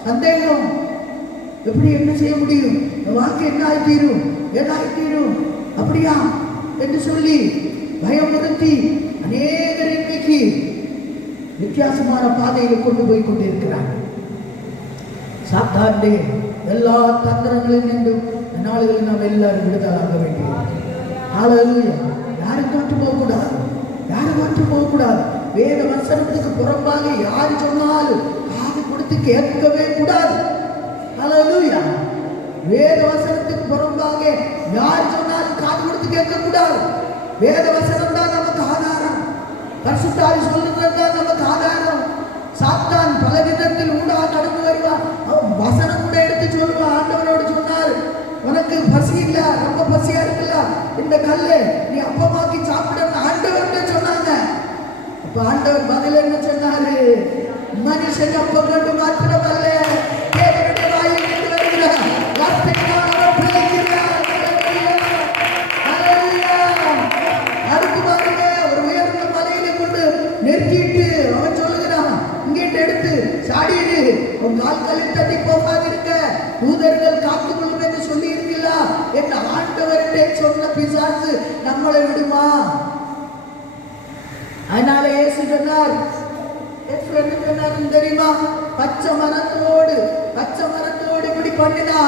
சந்தேகம், எப்படி என்ன செய்ய முடியும், வாழ்க்கை என்ன ஆயித்தீரும் அப்படியா என்று சொல்லி பயமுறுத்தி அநேகர் இன்னைக்கு வித்தியாசமான பாதையில் கொண்டு போய் கொண்டிருக்கிறார். சாத்தானுடைய எல்லா தந்திரங்களில் நின்றும் நாடுகளில் நாம் எல்லாரும் விடுதலாக வேண்டியது. ஹல்லேலூயா. யாரும் மாற்று போகக்கூடாது. வேத வசனத்துக்கு புறம்பாக யார் சொன்னாலும் காது கொடுத்து கேட்கவே கூடாது. ஹல்லேலூயா. வேத வசனத்துக்கு புறம்பாக யார் சொன்னாலும் காது கொடுத்து கேட்க கூடாது. வேத வசனம் தான் நமக்கு ஆதாரம், பரிசுத்த ஆவி சொல்லுகிறது தான் நமக்கு ஆதாரம். சாத்தான் பல விதத்தில் ஊடாக கடந்து வருவான். அவன் வசனம் கூட எடுத்து சொல்லுவான். ஆண்டவரோடு சொன்னார், உனக்கு பசி இல்ல, ரொம்ப பசியா இருக்குல்ல, இந்த கல்லை நீ அப்பமாக்கி சாப்பிடணும் ஆண்டவர்கிட்ட சொன்னாங்க. அப்ப ஆண்டவர் பதில் என்ன சொன்னாரு? மனுஷன் அப்பம் கண்டு மாத்திரமல்ல, தேவனுடைய வாயில் இருந்து வருகிற வார்த்தையினால் அவன் பிழைக்கிறான். அடுத்து பாருங்க, ஒரு உயர்ந்த மலையில கொண்டு நிறுத்திட்டு அவன் சொல்லுகிறான், இங்கிட்ட எடுத்து சாடிடு, உன் கால்களில் தட்டி போகாதிருக்க, தூதர்கள் காத்துக் கொள்ளும் என்று சொல்லி இருக்கீங்களா என்ற ஆண்டவர்கிட்ட சொன்ன பிசாசு நம்மளை விடுமா? அதனால இயேசு சொன்னார், தெரியுமா, பச்சை மரத்தோடு இப்படி பண்ணினா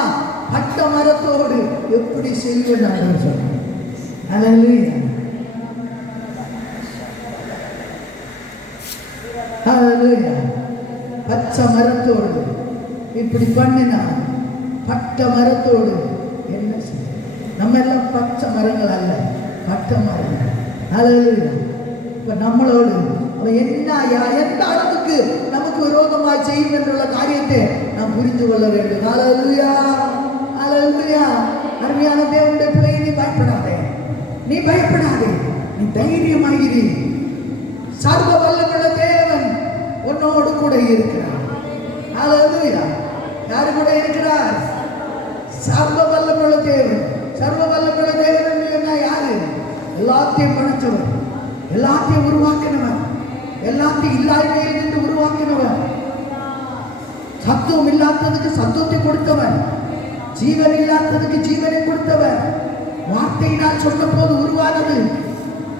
பட்ட மரத்தோடு எப்படி செய்வேன் சொன்னார். ஹல்லேலூயா. ஹல்லேலூயா. பச்சை மரத்தோடு இப்படி பண்ணினா பட்ட மரத்தோடு என்ன செய்ய? நம்ம எல்லாம் பச்சை மரங்கள் அல்ல, பட்ட மரங்கள். ஹல்லேலூயா. இப்ப நம்மளோடு அவன் என்ன எந்த அளவுக்கு நமக்கு விரோதமாய் செய்யும் என்றுள்ள காரியத்தை நாம் புரிந்து கொள்ள வேண்டும். ஹல்லேலூயா, ஹல்லேலூயா. அருமையான தேவனுடைய பிள்ளையை நீ பயப்படாதே, நீ பயப்படாதே, நீ தைரியமாயிரு. சர்வ வல்லமையுள்ள தேவன் உன்னோடு கூட இருக்கிறார். ஹல்லேலூயா. யாரு கூட இருக்கிறார்? சர்வ வல்லமையுள்ள தேவன். சர்வ வல்லமையுள்ள தேவன் என்ன? யாரு? எல்லாத்தையும் படைச்சவர், எல்லாத்தையும் உருவாக்கினவன், எல்லாத்தையும் இல்லாமையில் நின்று உருவாக்கினவன், சத்துவம் இல்லாததுக்கு சத்துவத்தை கொடுத்தவன், ஜீவன் இல்லாததுக்கு ஜீவனை கொடுத்தவன், வார்த்தையினால் சொன்ன போது உருவானது,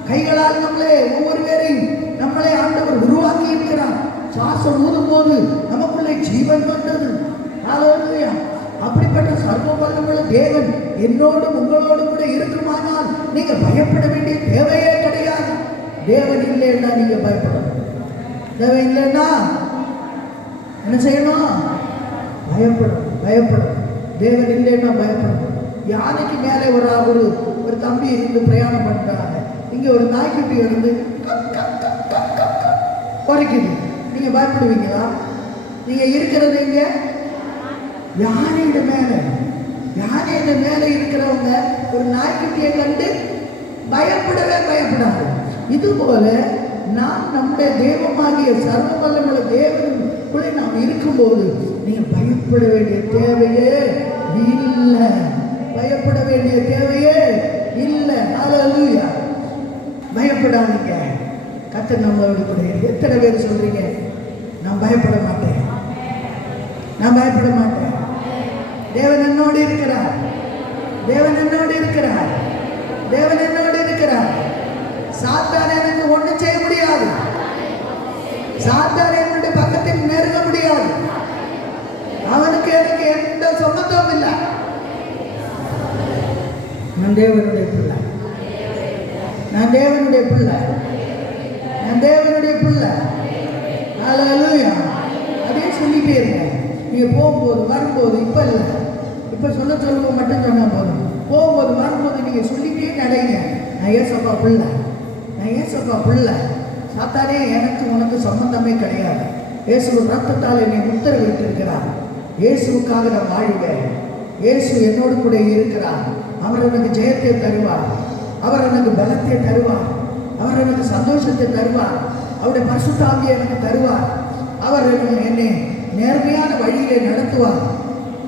கைகளால் நம்மளே ஒவ்வொரு பேரையும் நம்மளே ஆண்டவர் உருவாக்கி இருக்கிறார். சுவாசம் ஊதும் போது நமக்குள்ளே ஜீவன் வந்தது. ஹல்லேலூயா. அப்படிப்பட்ட சர்வ வல்லமையுள்ள தேவன் என்னோடும் உங்களோடும் கூட இருக்குமானால் நீங்க பயப்பட வேண்டிய தேவையே கிடையாது. தேவன் இல்லைன்னா நீங்க பயப்படணும். தேவன் இல்லைன்னா என்ன செய்யணும்? பயப்படும், பயப்படும். தேவன் இல்லைன்னா பயப்படணும். யானைக்கு மேலே ஒரு தம்பி இருந்து பிரயாணம் பண்றாங்க. இங்க ஒரு நாய்க்குட்டி இருந்து குறைக்குது. நீங்க பயப்படுவீங்களா? நீங்க இருக்கிறது இங்க யானையிட மேல. யானையிட மேல இருக்கிறவங்க ஒரு நாய்க்குட்டியை கண்டு பயப்படவே பயப்படாது. இது போல நாம் நம்முடைய தெய்வமாகிய சர்வ வல்லமையுள்ள தேவனுக்குள்ளே நாம் இருக்கும்போது நீங்க பயப்பட வேண்டிய தேவையே இல்லை. பயப்பட வேண்டிய தேவையே இல்லை. ஹல்லேலூயா. பயப்படாதீங்க. கர்த்தர் நம்மளோடு கூட. எத்தனை பேர் சொல்றீங்க நான் பயப்பட மாட்டேன், நான் பயப்பட மாட்டேன், தேவன் என்னோடு இருக்கிறார், தேவன் என்னோடு இருக்கிறார், தேவன் என்னோடு இருக்கிறார். சாத்தான் எனக்கு ஒன்றும் செய்ய முடியாது, சாத்தான் என்னுடைய பக்கத்தில் நெருங்க முடியாது, அவனுக்கு எனக்கு எந்த சம்பந்தமும் இல்லை. நான் தேவனுடைய பிள்ளை, நான் தேவனுடைய பிள்ளை, நான் தேவனுடைய பிள்ளை. ஹல்லேலூயா. அதே சொல்லிட்டே இருக்கேன். நீங்க போகும்போது வரும்போது, இப்ப இல்லை, இப்ப சொல்லும்போது மட்டும் சொன்னா போதும். போகும்போது வரும்போது நீங்க சொல்லிட்டே நடைங்க, நான் ஏசப்பா பிள்ளை, நான் ஏசப்பா பிள்ளை. சாத்தானே எனக்கு உனக்கு சம்பந்தமே கிடையாது. இயேசு ரத்தத்தால் என்னை முத்திரை வைத்திருக்கிறார். இயேசுக்காக நான் வாழ்வேன். இயேசு என்னோடு கூட இருக்கிறார். அவர் எனக்கு ஜெயத்தை தருவார், அவர் எனக்கு பலத்தை தருவார், அவர் எனக்கு சந்தோஷத்தை தருவார், அவருடைய பரிசுத்த ஆவியை எனக்கு தருவார். அவர் என்னை நேர்மையான வழியிலே நடத்துவார்.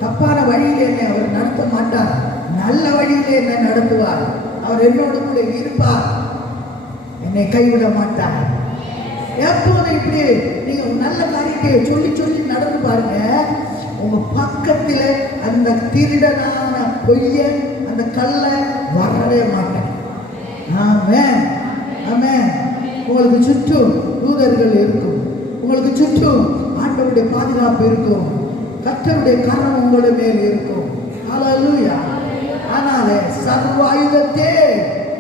தப்பான வழியிலே என்னை அவர் நடத்த மாட்டார், நல்ல வழியிலே என்னை நடத்துவார். அவர் என்னோடு கூட இருப்பார், என்னை கைவிட மாட்டார். எப்போது இப்படி நீங்க நல்ல காரியத்தை சொல்லி சொல்லி நடந்து பாருங்க, உங்க பக்கத்துல அந்த திருடனான பொய்ய அந்த கல்ல வரவே மாட்டேன். ஆமென், ஆமென். உங்களுக்கு சுற்றும் தூதர்கள் இருக்கும், உங்களுக்கு சுற்றும் ஆண்டவருடைய பாதுகாப்பு இருக்கும், கர்த்தருடைய கரம் உங்களுடைய மேல் இருக்கும். ஹல்லேலூயா. ஆனாலே சர்வ ஆயுதத்தை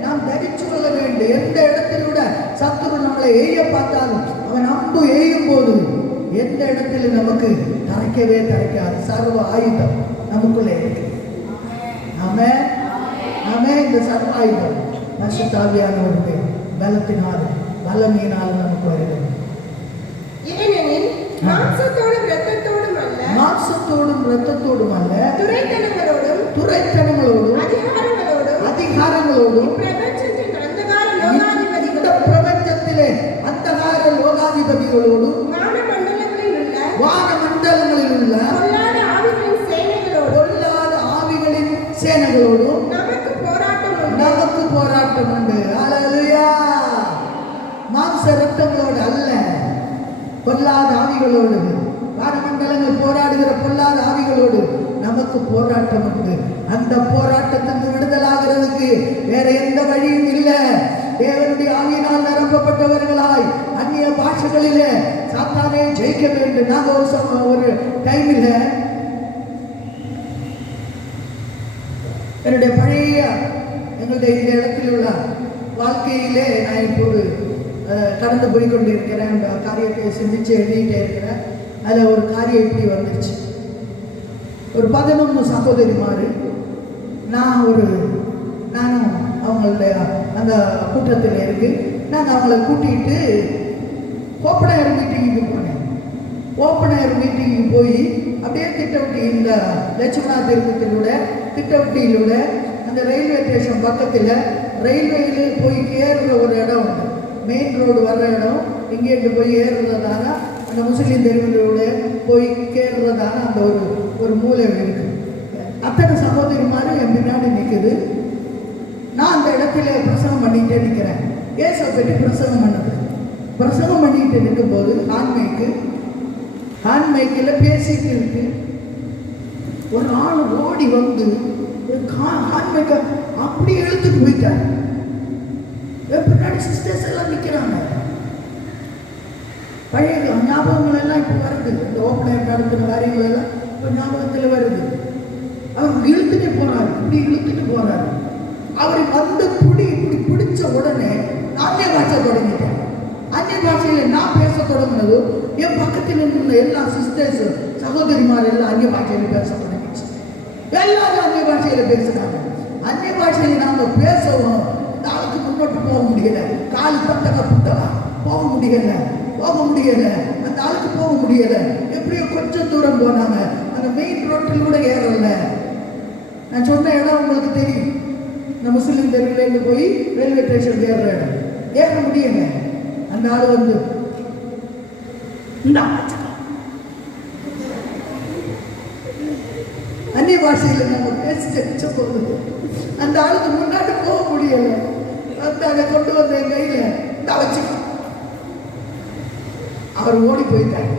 நாம் தரிச்சு கொள்ள வேண்டும். எந்த இடத்தில் விட சத்துரு நம்மளை எய்ய பார்த்தாலும் அவன் அம்பு எய்யும் போது எந்த இடத்துல நமக்கு தரைக்கவே தரைக்காது. சர்வ ஆயுதம் நமக்குள்ளே இருக்கு. ஆமென், ஆமென். இந்த சர்வ ஆயுதம் பரிசுத்த ஆவியானவருடைய பலத்தினாலும் வல்லமையினாலும் நமக்கு வருகிறது. ஏனெனில் மாம்சத்தோடும் இரத்தத்தோடும் அல்ல, மாம்சத்தோடும் இரத்தத்தோடும் அல்ல, துரைத்தனங்களோடும் துரைத்தனங்களோடும் அதிகாரங்களோடும் பிரபஞ்சத்தின் அந்தகார லோகாதிபதிகளோடும் இந்த பிரபஞ்சத்திலே அந்தகார லோகாதிபதிகளோடும் வானமண்டலங்களில் உள்ள பொல்லாத ஆவிகளின் சேனைகளோடும் நமக்கு போராட்டம் உண்டு. ஹல்லேலூயா. மாம்ச இரத்தங்களோடு அல்ல, பொல்லாத ஆவிகளோடு, வானமண்டலங்கள் போராடுகிற பொல்லாத ஆவிகளோடு நமக்கு போராட்டம் உண்டு. அந்த போராட்டத்துக்கு விடுதலாகிறதுக்கு வேற எந்த வழியும் இல்லை. தேவனுடைய ஆவியினால் நிரப்பப்பட்டவர்களாய் அந்நிய பாஷைகளிலே சாத்தானே ஜெயிக்க வேண்டும். நாங்கள் ஒரு டைமில் என்னுடைய பழைய எங்களுடைய இந்த இடத்தில் உள்ள வாழ்க்கையிலே நான் இப்போது கடந்து போய் கொண்டு இருக்கிறேன். அந்த காரியத்தை சிந்திச்சு எழுதிட்டே இருக்கிறேன். அதில் ஒரு காரியம் இப்படி வந்துருச்சு. ஒரு 11 சகோதரிமாரு நானும் அவங்களுடைய அந்த கூட்டத்தில் இருக்கு. நாங்கள் அவங்கள கூட்டிகிட்டு ஓப்பன் ஏர் மீட்டிங்கு போனேன். ஓப்பன் ஏர் மீட்டிங்கு போய் அப்படியே திட்டவட்டி இந்த லட்சுமணா திருப்பத்திலூட திட்டவட்டியிலூட அந்த ரயில்வே ஸ்டேஷன் பக்கத்தில் ரயில்வேயில் போய் ஏறுற ஒரு இடம் உண்டு. மெயின் ரோடு வர்ற இடம் இங்கேருந்து போய் ஏறுறதான அந்த முஸ்லீம் தெருவிலோட போய் கேறுறதான அந்த ஒரு மூலை இருக்குது. அத்தனை சகோதரிமாரும் என் பின்னாடி நிற்குது. நான் அந்த இடத்துல பிரசங்கம் பண்ணிகிட்டே நிற்கிறேன். ஏசை பற்றி பிரசங்கம் பண்ணது. பிரசங்கம் பண்ணிட்டு நிற்கும்போது ஹான்மைக்கில் பேசிட்டு இருக்கு. ஒரு ஆள் ஓடி வந்து ஹான்மைக்க அப்படியே இழுத்துட்டு போயிட்டார். பின்னாடி சிஸ்டர்ஸ் எல்லாம் நிற்கிறாங்க. பழைய ஞாபகங்கள் எல்லாம் இப்போ வருது. இந்த ஓப்பனர் நடத்தின காரியங்கள் எல்லாம் இப்போ ஞாபகத்தில் வருது. அவர் இழுத்துட்டு போறாரு, இப்படி இழுத்துட்டு போறாரு. அவரை வந்து இப்படி பிடிச்ச உடனே அந்நிய பாஷை தொடங்கிட்டேன். அந்நிய பாஷையில் நான் பேச தொடங்கினது என் பக்கத்தில் இருந்த எல்லா சிஸ்டர்ஸ் சகோதரிமார் எல்லாம் அந்நிய பாஷையில் பேச தொடங்கிச்சு. எல்லாரும் அந்நிய பாஷையில் பேசுறாங்க. அந்நிய பாஷையில் நாங்கள் பேசவும் இந்த ஆளுக்கு முன்னோட்டு போக முடியல. கால் பத்தக புத்தகா போக முடியல. அந்த ஆளுக்கு போக முடியல. எப்படியோ கொஞ்சம் தூரம் போனாங்க. அந்த மெயின் ரோட்டில் கூட ஏறல. நான் சொன்ன இடம் உங்களுக்கு தெரியும். இந்த முஸ்லீம் தெருவிலேருந்து போய் ரயில்வே ஸ்டேஷன் ஏறுற இடம். ஏற முடியல. அந்த ஆள் வந்து அந்நிய பாஷையில் நம்ம பேசி போகுது. அந்த ஆளுக்கு முன்னாடி போக முடியல. அந்த அதை கொண்டு வந்த என் கையில் நான் வச்சுக்கோ. அவர் ஓடி போயிட்டார்.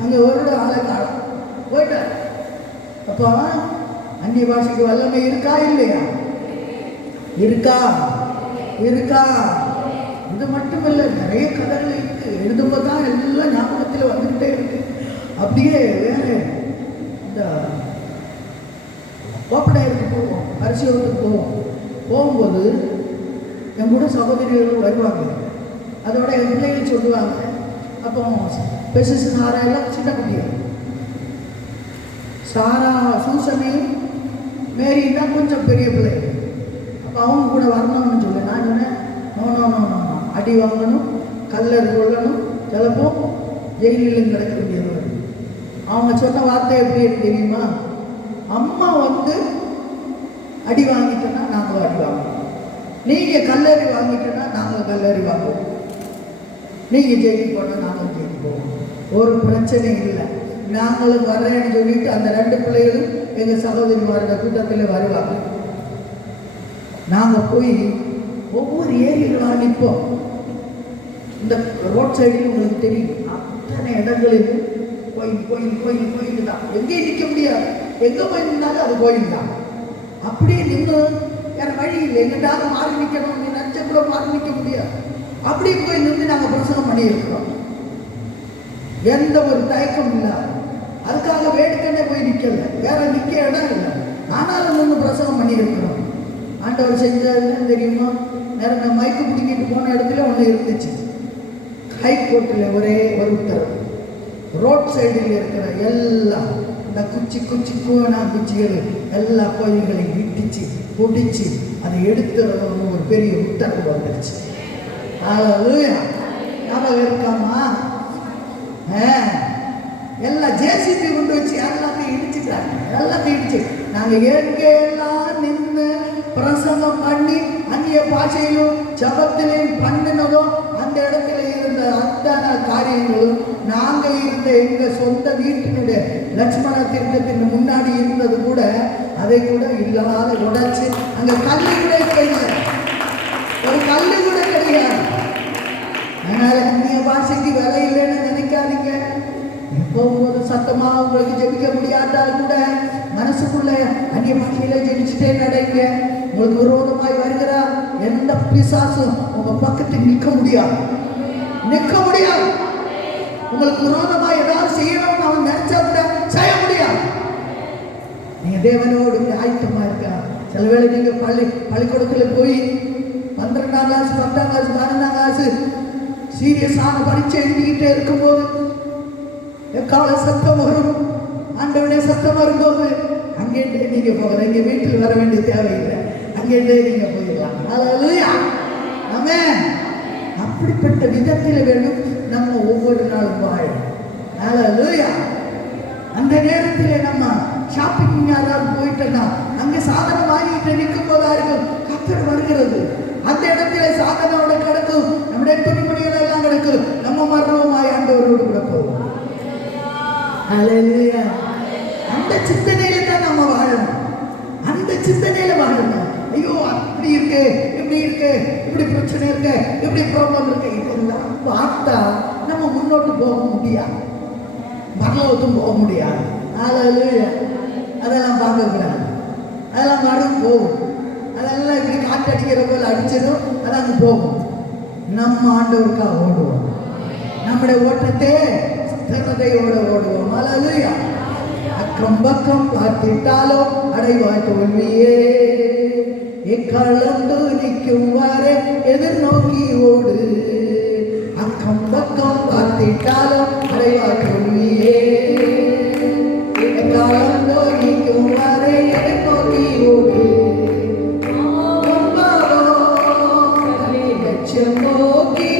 அங்கே ஒரு ஆளை காணும் போயிட்டார். அப்போ அந்நிய பாஷைக்கு வல்லமை இருக்கா இல்லையா? இருக்கா. இது மட்டும் இல்லை, நிறைய கதைகள் இருக்கு. எழுதும்போது தான் எல்லாம் ஞாபகத்தில் வந்துக்கிட்டே இருக்கு. அப்படியே வேற இந்த கோப்படையத்துக்கு போவோம், அரிசியோகத்துக்கு போகும்போது என் கூட சகோதரிகள் வருவாங்க. அதோட என் பிள்ளைகள் சொல்லுவாங்க. அப்போ பெருசு சாரா எல்லாம் சின்ன குட்டியா, சாரா சூசனி மேரி தான் கொஞ்சம் பெரிய பிள்ளை. அப்போ அவங்க கூட வரணும்னு சொல்லி நான் சொன்னேன், நோ அடி வாங்கணும், கல்லர் கொள்ளணும், சிலப்போ ஜெயிலிலும் கிடக்க வேண்டியது. அவங்க சொன்ன வார்த்தை எப்படி தெரியுமா? அம்மா வந்து அடி வாங்கிட்டோன்னா நாங்கள் அடி வாங்குவோம், நீங்கள் கல்லறி வாங்கிட்டோன்னா நாங்கள் கல்லறி வாங்குவோம், நீங்கள் ஜெயிலுக்கு போனால் நாங்கள் ஜெயிலுக்கு போவோம். ஒரு பிரச்சனை இல்லை. நாங்களும் வர்றேன்னு சொல்லிட்டு அந்த 2 பிள்ளைகளும் எங்கள் சகோதரிமாரோட கூட்டத்தில் வருவாங்க. நாங்கள் போய் ஒவ்வொரு ஏரியாவாக நிற்போம். இந்த ரோட் சைடில் உங்களுக்கு தெரியும், அத்தனை இடங்களிலும் கோயில் தான். எங்கேயும் நிற்க முடியாது. எங்கே போய் நின்றாலும் அது கோயில் தான். அப்படியே நின்று வேறு வழி இல்லை. எங்கிட்டாவது மாறி நிற்கணும், நீ நினச்ச கூட மாறி நிற்க முடியாது. அப்படியே போய் நின்று நாங்கள் பிரசங்கம் பண்ணியிருக்கிறோம். எந்த ஒரு தயக்கம் இல்லை. அதுக்காக வேடிக்கைன்னே போய் நிற்கல, வேற நிற்க இடம் இல்லை. ஆனாலும் நின்று பிரசங்கம் பண்ணியிருக்கிறோம். ஆண்டவர் செஞ்சதுன்னு தெரியுமா? நேரம் நான் மைக்கு பிடிக்கிட்டு போன இடத்துல ஒன்று இருந்துச்சு. ஹைகோர்ட்டில் ஒரே ஒரு உத்தரவு, ரோட் சைடில் இருக்கிற எல்லாம் இந்த குச்சி குச்சிகள் எல்லா கோயில்களையும் இடிச்சு பிடிச்சி அதை எடுத்துறதுன்னு ஒரு பெரிய உத்தரவு வந்துருச்சு. ஞாபகம் இருக்காமா? எல்லாம் ஜேசிபி கொண்டு வச்சு எல்லாத்தையும் இடிச்சுட்டாங்க. எல்லாத்தையும் இடிச்சு நாங்கள் எங்கெல்லாம் நின்று பிரசங்கம் பண்ணி அந்நிய பாஷையிலும் ஜபத்திலையும் பண்ணினதோ அந்த இடத்துல இருந்த அத்தனை காரியங்களும் நாங்கள் இருந்த எங்கள் சொந்த வீட்டினுடைய லட்சுமண தீர்த்தத்தின் முன்னாடி இருந்தது கூட அதை கூட இல்லாத உடைச்சு அங்கே கல்லு கூட கிடையாது, ஒரு கல்லு கூட கிடையாது. அதனால அந்நிய பாஷைக்கு விலை இல்லைன்னு நினைக்காதீங்க. போகும்போது சத்தமாக உங்களுக்கு ஜெபிக்க முடியாட்டால் கூட மனசுக்குள்ள அந்நிய பாஷையில ஜெபிச்சுட்டே நடைங்க. உங்களுக்கு விரோதமாய் வருகிறா எந்த பிசாசும் உங்க பக்கத்துக்கு நிற்க முடியாது. உங்களுக்கு விரோதமாய் ஏதாவது செய்யணும்னு அவன் நினைச்சா கூட செய்ய முடியாது. நீங்க தேவனோடு ஆயத்தமா இருக்கா. சில வேளை நீங்க பள்ளிக்கூடத்துல போய் 12ஆம் கிளாஸ் 10ஆம் கிளாஸ் 12ஆம் கிளாஸ் சீரியஸான பரீட்சை எழுதிக்கிட்டே இருக்கும்போது எக்கால சத்தம் வரும், ஆண்டவனே சத்தம் வரும்போது அங்கேட்டே நீங்க போகலாம். இங்க வீட்டில் வர வேண்டிய தேவையில்லை, அங்கேட்டே நீங்க போயிடலாம். ஹல்லேலூயா, ஆமென். அப்ப விதத்தில் வேணும் நம்ம ஒவ்வொரு நாளும் வாழும். ஹல்லேலூயா. அந்த நேரத்தில் நம்ம ஷாப்பிங் யாராவது போயிட்டோம்னா அங்கே சாதனம் வாங்கிட்டு நிற்கும் போதா இருக்கும் கத்தர் வருகிறது. அந்த இடத்துல சாதனோட கிடக்கும், நம்முடைய துணிமணிகள் எல்லாம் கிடக்கும். நம்ம மரணமாய் ஆண்டவரோடு கூட போவோம். ஹல்லேலூயா. அந்த சிந்தனையில தான் நம்ம வாழணும். அந்த சிந்தனையில வாழணும். ஐயோ அப்படி இருக்கு, இப்படி இருக்கு, இப்படி பிரச்சனை இருக்கு, இப்படி ப்ராப்ளம் இருக்கு, இதெல்லாம் பார்த்தா நம்ம முன்னோட்டு போக முடியாது, பரலோகத்தும் போக முடியாது. ஹல்லேலூயா. அதெல்லாம் பார்க்கக்கூடாது. அதெல்லாம் வரும் போகும். அதெல்லாம் இப்படி காற்று அடிக்கிற போல அடிச்சிடும், அது அங்கே போகும். நம்ம ஆண்டவருக்காக ஓடுவோம். நம்முடைய ஓட்டத்தை திறதையோட ஓடுவோம். ஹல்லேலூயா. அக்கம் பக்கம் பார்த்திட்டாலோ அடைவாய் தோல்வியே, எக்காலந்து நிற்கும் வரை எதிர்நோக்கி ஓடு. அக்கம் பக்கம் பார்த்திட்டாலோ அடைவாய் தோல்வியே, எக்காலந்து நிற்கும் வரை எதிர்நோக்கி ஓடு. லட்சம் நோக்கி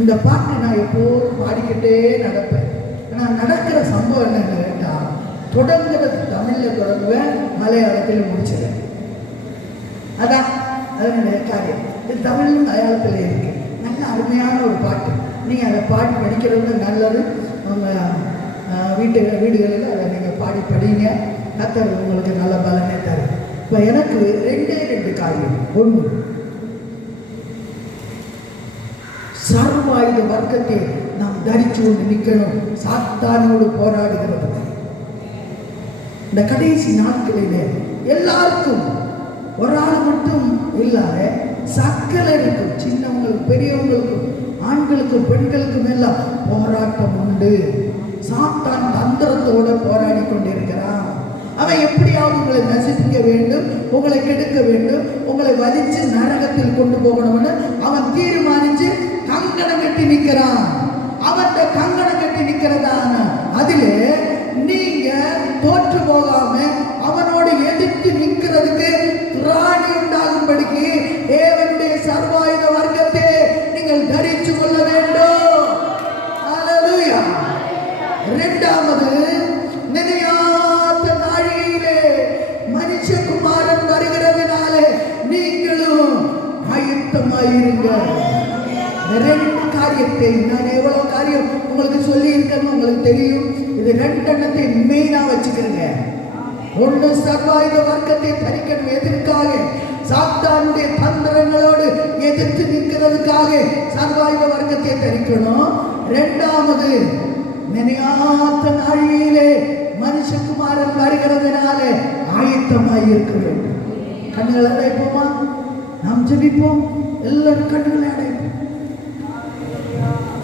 இந்த பாட்டு நான் எப்போதும் பாடிக்கிட்டே நடப்பேன். நான் நடக்கிற சம்பவம் என்னன்னு கேட்டால், தொடங்குறது தமிழில் தொடங்குவேன், மலையாளத்தில் முடிச்சிடுவேன். அதான் அதனுடைய காரியம். இது தமிழும் மலையாளத்தில் இருக்கு. நல்ல அருமையான ஒரு பாட்டு. நீங்கள் அதை பாடி படிக்கிறது நல்லது. உங்கள் வீடுகளில் அதை நீங்கள் பாடி படிங்க. கர்த்தர் உங்களுக்கு நல்ல பலனை தரும். இப்போ எனக்கு ரெண்டு காரியம். ஒன்று, சர்வாயுத வர்க்கத்தை நாம் தரிச்சு கொண்டு நிற்கணும். சாத்தானோடு போராடுகிறது. இந்த கடைசி நாட்களிலே எல்லாருக்கும், ஒரு ஆள் மட்டும் இல்லாத சக்கலருக்கும், சின்னவங்களுக்கும் பெரியவங்களுக்கும், ஆண்களுக்கும் பெண்களுக்கும் எல்லாம் போராட்டம் உண்டு. சாத்தான் தந்திரத்தோடு போராடி கொண்டிருக்கிறான். அவன் எப்படியாவது உங்களை நசிக்க வேண்டும், உங்களை கெடுக்க வேண்டும், உங்களை வலிச்சு நரகத்தில் கொண்டு போகணும்னு அவன் தீர்மானிச்சு கங்கணம் கட்டி நிற்கிறான். அவன் கங்கணம் கட்டி நிற்கிறதான அதிலே நீங்க தோற்று போகாம அவனோடு எதிர்த்து நிற்கிறதுக்கு திராணி உண்டாகும்படிக்கு தேவனுடைய சர்வாயுத வர்க்கத்தை நீங்கள் தரிச்சு கொள்ள வேண்டும். ஹல்லேலூயா. இரண்டாவது, நினையாத நாழிகையிலே மனுஷகுமாரன் வருகிறதுனாலே நீங்களும் ஆயத்தமாயிருங்க. ரெண்டு காரியத்தை நான் எவ்வளவு காரியம் உங்களுக்கு சொல்லி இருக்கேன்னு உங்களுக்கு தெரியும். இது ரெண்டெண்ணத்தை மெயினா வச்சுக்கிறேங்க. ஒன்று, சர்வாயுத வர்க்கத்தை தரிக்கணும். எதற்காக? சாத்தானுடைய தந்திரங்களோடு எதிர்த்து நிற்கிறதுக்காக சர்வாயுத வர்க்கத்தை தரிக்கணும். இரண்டாவது, நினையாத நாழியிலே மனுஷகுமாரன் வருகிறதுனால ஆயத்தமாய் இருக்க வேண்டும். கண்களை அடைப்போமா? நாம் ஜெபிப்போம். எல்லாரும் கண்களை அடைப்போம்.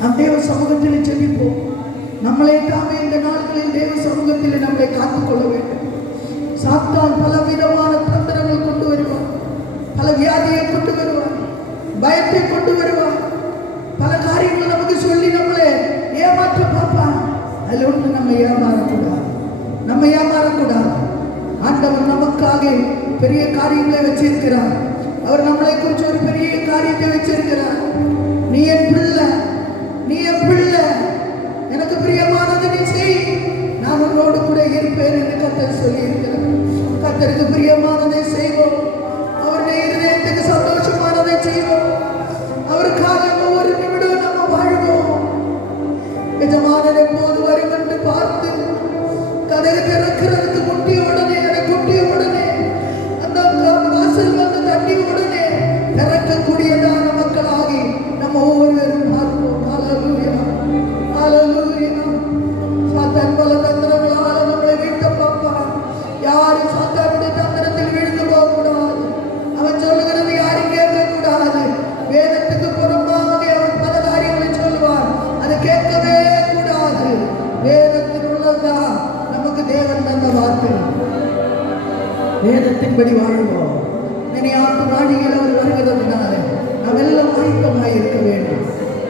நாம் தேவ சமூகத்தில் ஜெபிப்போம். நம்மளே தாமே இந்த நாட்களில் தேவ சமூகத்தில் நம்மளை காத்துக்கொள்ள வேண்டும். சாத்தான் பல விதமான தந்திரங்கள் கொண்டு வருவான். பல வியாதியை கொண்டு வருவான், பயத்தை கொண்டு வருவான், சொல்லி நம்மளை ஏமாற்ற பார்ப்பான். அதுல ஒன்று நம்ம ஏமாறக்கூடாது, நம்ம ஏமாறக்கூடாது. ஆண்டவர் நமக்காக பெரிய காரியங்களை வச்சிருக்கிறார். அவர் நம்மளை குறித்து ஒரு பெரிய காரியத்தை வச்சிருக்கிறார். நீ என் பிள்ளை, நீ என் பிள்ளை, எனக்கு பிரியமானது நீ செய், நான் உன்னோடு கூட இருப்பேன் என்று கர்த்தர் சொல்லி இருக்கிறார். கர்த்தருக்கு பிரியமானதை செய்வோம், அவருடைய இதயத்துக்கு சந்தோஷமானதை செய்வோம், அவருக்காக ஒவ்வொரு நிமிடம் நம்ம வாழ்வோம். எஜமானன் எப்போது வரும் என்று பார்த்து கதவை திறக்கிறதுக்கு முட்டிய உடனே, அந்த வாசல் வந்து தட்டி உடனே திறக்கக்கூடியதான மக்களாகி நம்ம ஒவ்வொருவரும் பார்ப்போம். ஹல்லேலூயா, ஹல்லேலூயா. சாத்தான் பல தந்திரங்களால் நம்மளை வீழ்த்த பார்ப்பான். யாரும் சாத்தானுடைய தந்திரத்தில் விழுந்து போகக்கூடாது. அவன் சொல்லுகிறது யாரும் கேட்கக்கூடாது. வேதத்துக்கு புறம்பாக அவன் பல காரியங்களை சொல்லுவான், அதை கேட்கவே கூடாது. வேதத்தில் உள்ளதுதான் நமக்கு தேவன் தந்த வார்த்தை. வேதத்தின்படி வாழ்வோம். நினையாத்து நாடிகள் அவர் வருகிறதுனால நாம் எல்லாம் ஆயத்தமாய் இருக்க வேண்டும்,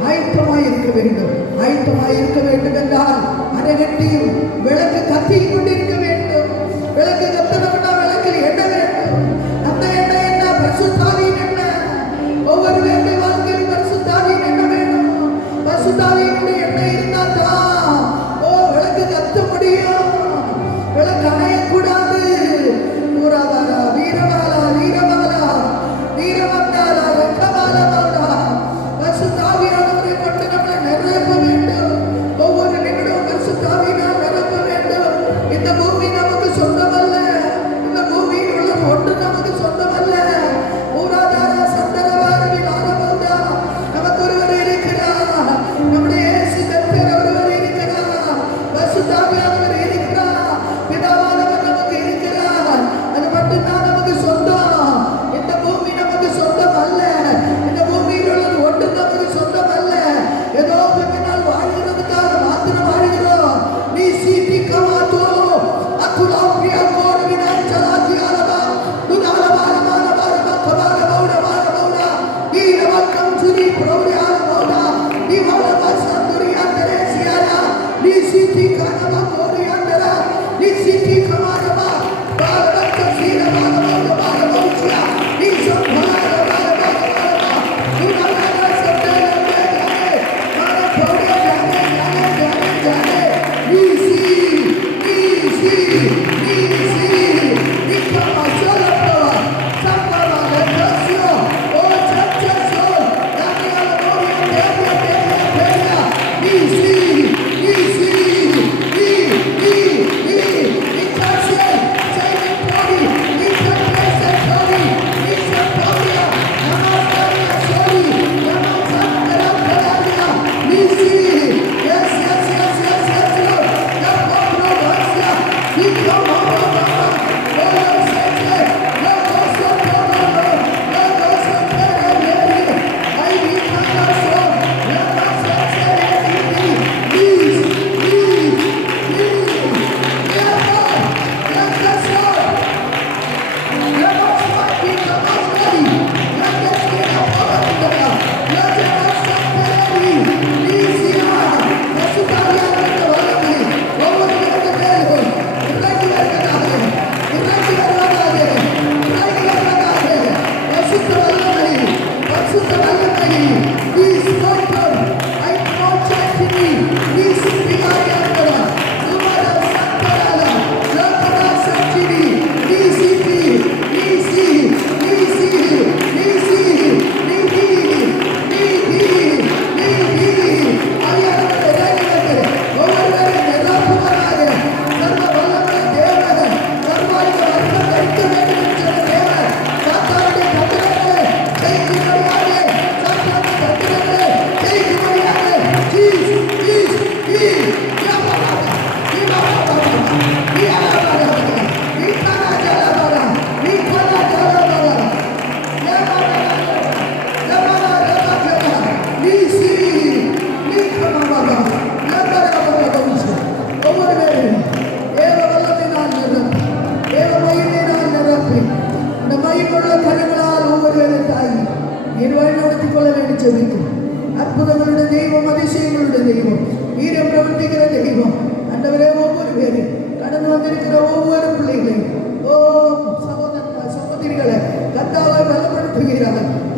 ஆயத்தமாய் இருக்க வேண்டும். ஆயத்தமாய் இருக்க வேண்டும் என்றால் அரைகட்டியும் விளக்கு கத்திக் கொண்டிருக்க வேண்டும். விளக்கு கத்தனம்னா விளக்கில் எண்ணெய் வேண்டும். அந்த எண்ணெய் என்ன? பரிசுத்தாவியின் எண்ணெய். ஒவ்வொருவருடைய வாழ்க்கையில் பரிசுத்தாவியின் எண்ணெய் வேண்டும். பரிசுத்தாவியினுடைய எண்ணெய் இருந்தால் தான் விளக்கு கத்த முடியும். விளக்கு அணையக்கூடாது. ஊராவாரா, வீரவாலா, வீரவாலா, வீரவந்தாலா, வெக்கவாலா, பரிசுத்தாவியானவரை கொண்டு நம்மை நிரப்ப வேண்டும். ஒவ்வொரு நிமிடம் பரிசுத்தாவியினால் நிரப்ப வேண்டும். இந்த பூமி நமக்கு சொந்தமல்ல, இந்த பூமியில் உள்ள ஒன்று நமக்கு சொந்தமல்ல. ஊராதாரா, சந்தரவாரவில் ஆரம்பந்தா, நமக்கு ஒருவர் இருக்கிறார். நம்முடைய இயேசு கர்த்தர் ஒருவர் இருக்கிறார். பரிசுத்தாவியானவர் இருக்கிறார். பிதாவானவர் நமக்கு இருக்கிறார். அது மட்டும்தான் நமக்கு சொந்தம். இந்த பூமி நமக்கு சொந்தம் அல்ல. இந்த பூமியில் உள்ளது ஒன்று நமக்கு சொந்தம் அல்ல. ஏதோ கொஞ்ச நாள் வாழ்கிறதுக்காக மாத்திரம் வாழ்கிறோம். நீ சீட்டி கமாத்தோ அத்துலாப்பியா கோரவினான் சலாத்தி ஆலவா துனாலவான வாரமா கபால பௌடவான பௌடா வீரவக்கம் சுரி பிரௌரியான பௌடா நீ வாழவா சந்துரி அந்தரே சியாரா நீ சீட்டி கனவா கோரியாண்டரா நீ சீட்டி கமானவா பாலவக்க சீரவான பௌடவான பௌச்சியா நீ சம்பளான பாலவா துனாலவான சந்தரே மார பௌடா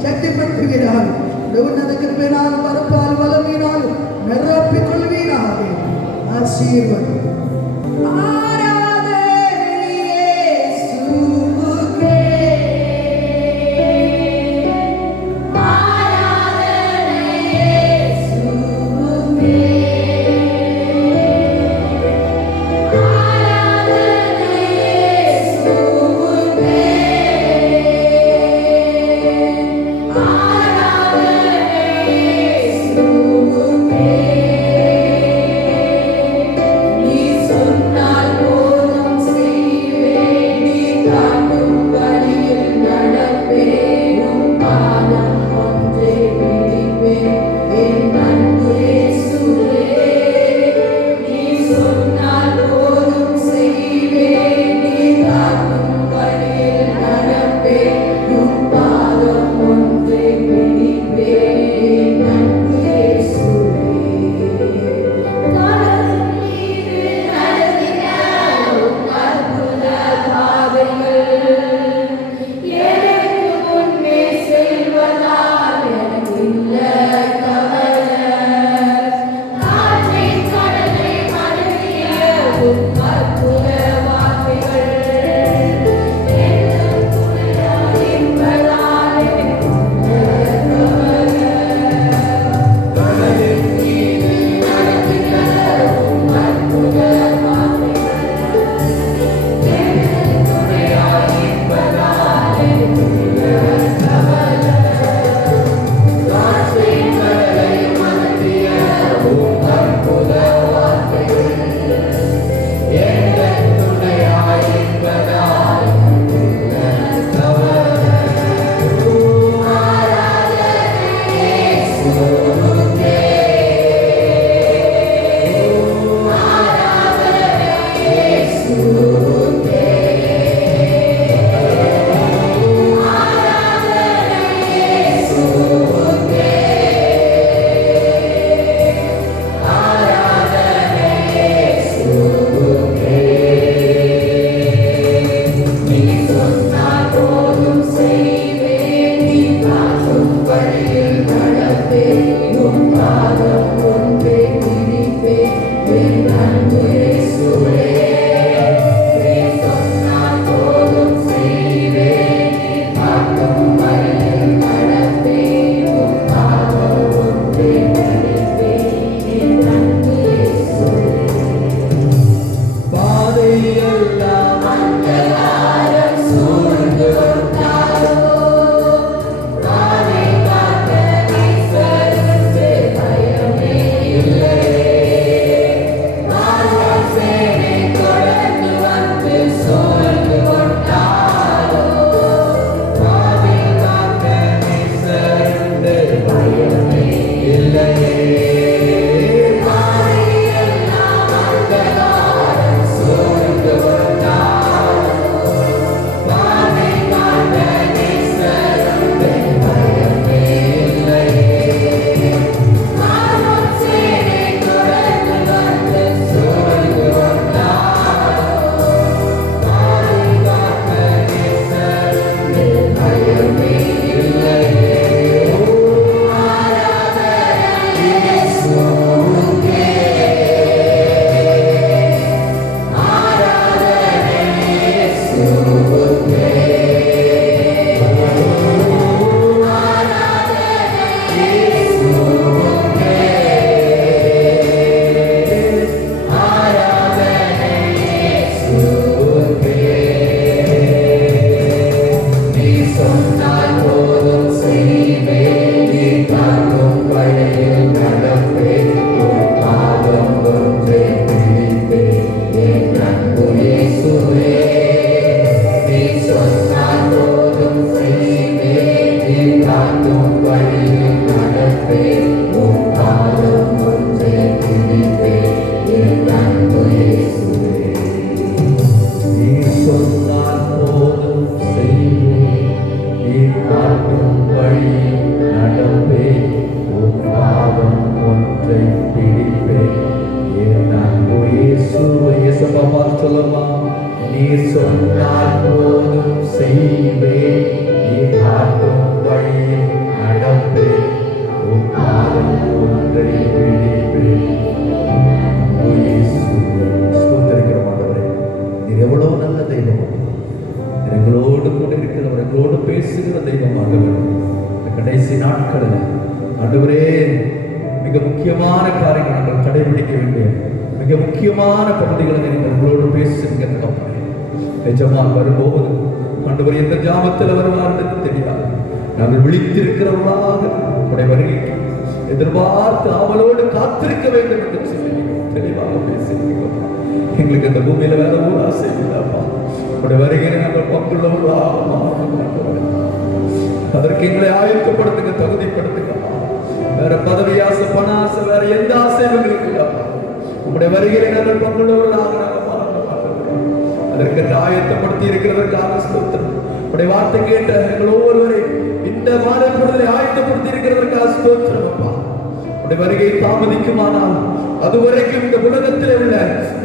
சக்திப்படுத்துகிறார். உன்னத கிருபையினால் பரப்பால் வல்லமையினால் நிரப்பிக் கொள்வீராக. ஆசீர்வாதம். நீர் சொன்னால் போதும் செய்வேன், நீர் காட்டும் வழியில் முக்கியமான காரியங்கள் நாங்கள் கடைபிடிக்க வேண்டிய மிக முக்கியமான பகுதிகளை நீங்கள் உங்களோடு பேசுங்க. நிஜமாக வரும்போது ஆண்டவர் எந்த ஜாமத்தில் வருவார் என்று தெரியாது. நாங்கள் விழித்திருக்கிறவர்களாக உடைய வருகைக்கு எதிர்பார்த்து அவளோடு காத்திருக்க வேண்டும் என்று சொல்லி தெளிவாக பேசியிருக்கிறோம். எங்களுக்கு இந்த பூமியில வேற ஒரு ஆசை இல்லப்பா. உடைய வருகையை நாங்கள் பங்குள்ளவர்களாக மாறணும். அதற்கு எங்களை ஆயத்தப்படுத்துங்க, தகுதிப்படுத்துங்கப்பா. வேற பதவி ஆசை, பண ஆசை, வேற எந்த ஆசையும் எங்களுக்கு இல்லப்பா. உங்களுடைய வருகையை நாங்கள் பங்குள்ளவர்களாக நாங்கள் மாறணும். அதற்கு ஆயத்தப்படுத்தி இருக்கிறதற்காக ஸ்தோத்திரம். உடைய வார்த்தை கேட்ட எங்கள் ஒவ்வொருவரையும் இந்த மாதப்படுதலை ஆயத்தப்படுத்தி இருக்கிறதற்காக ஸ்தோத்திரம் அப்பா. உடைய வருகை தாமதிக்குமானால் அதுவரைக்கும் இந்த உலகத்தில் உள்ள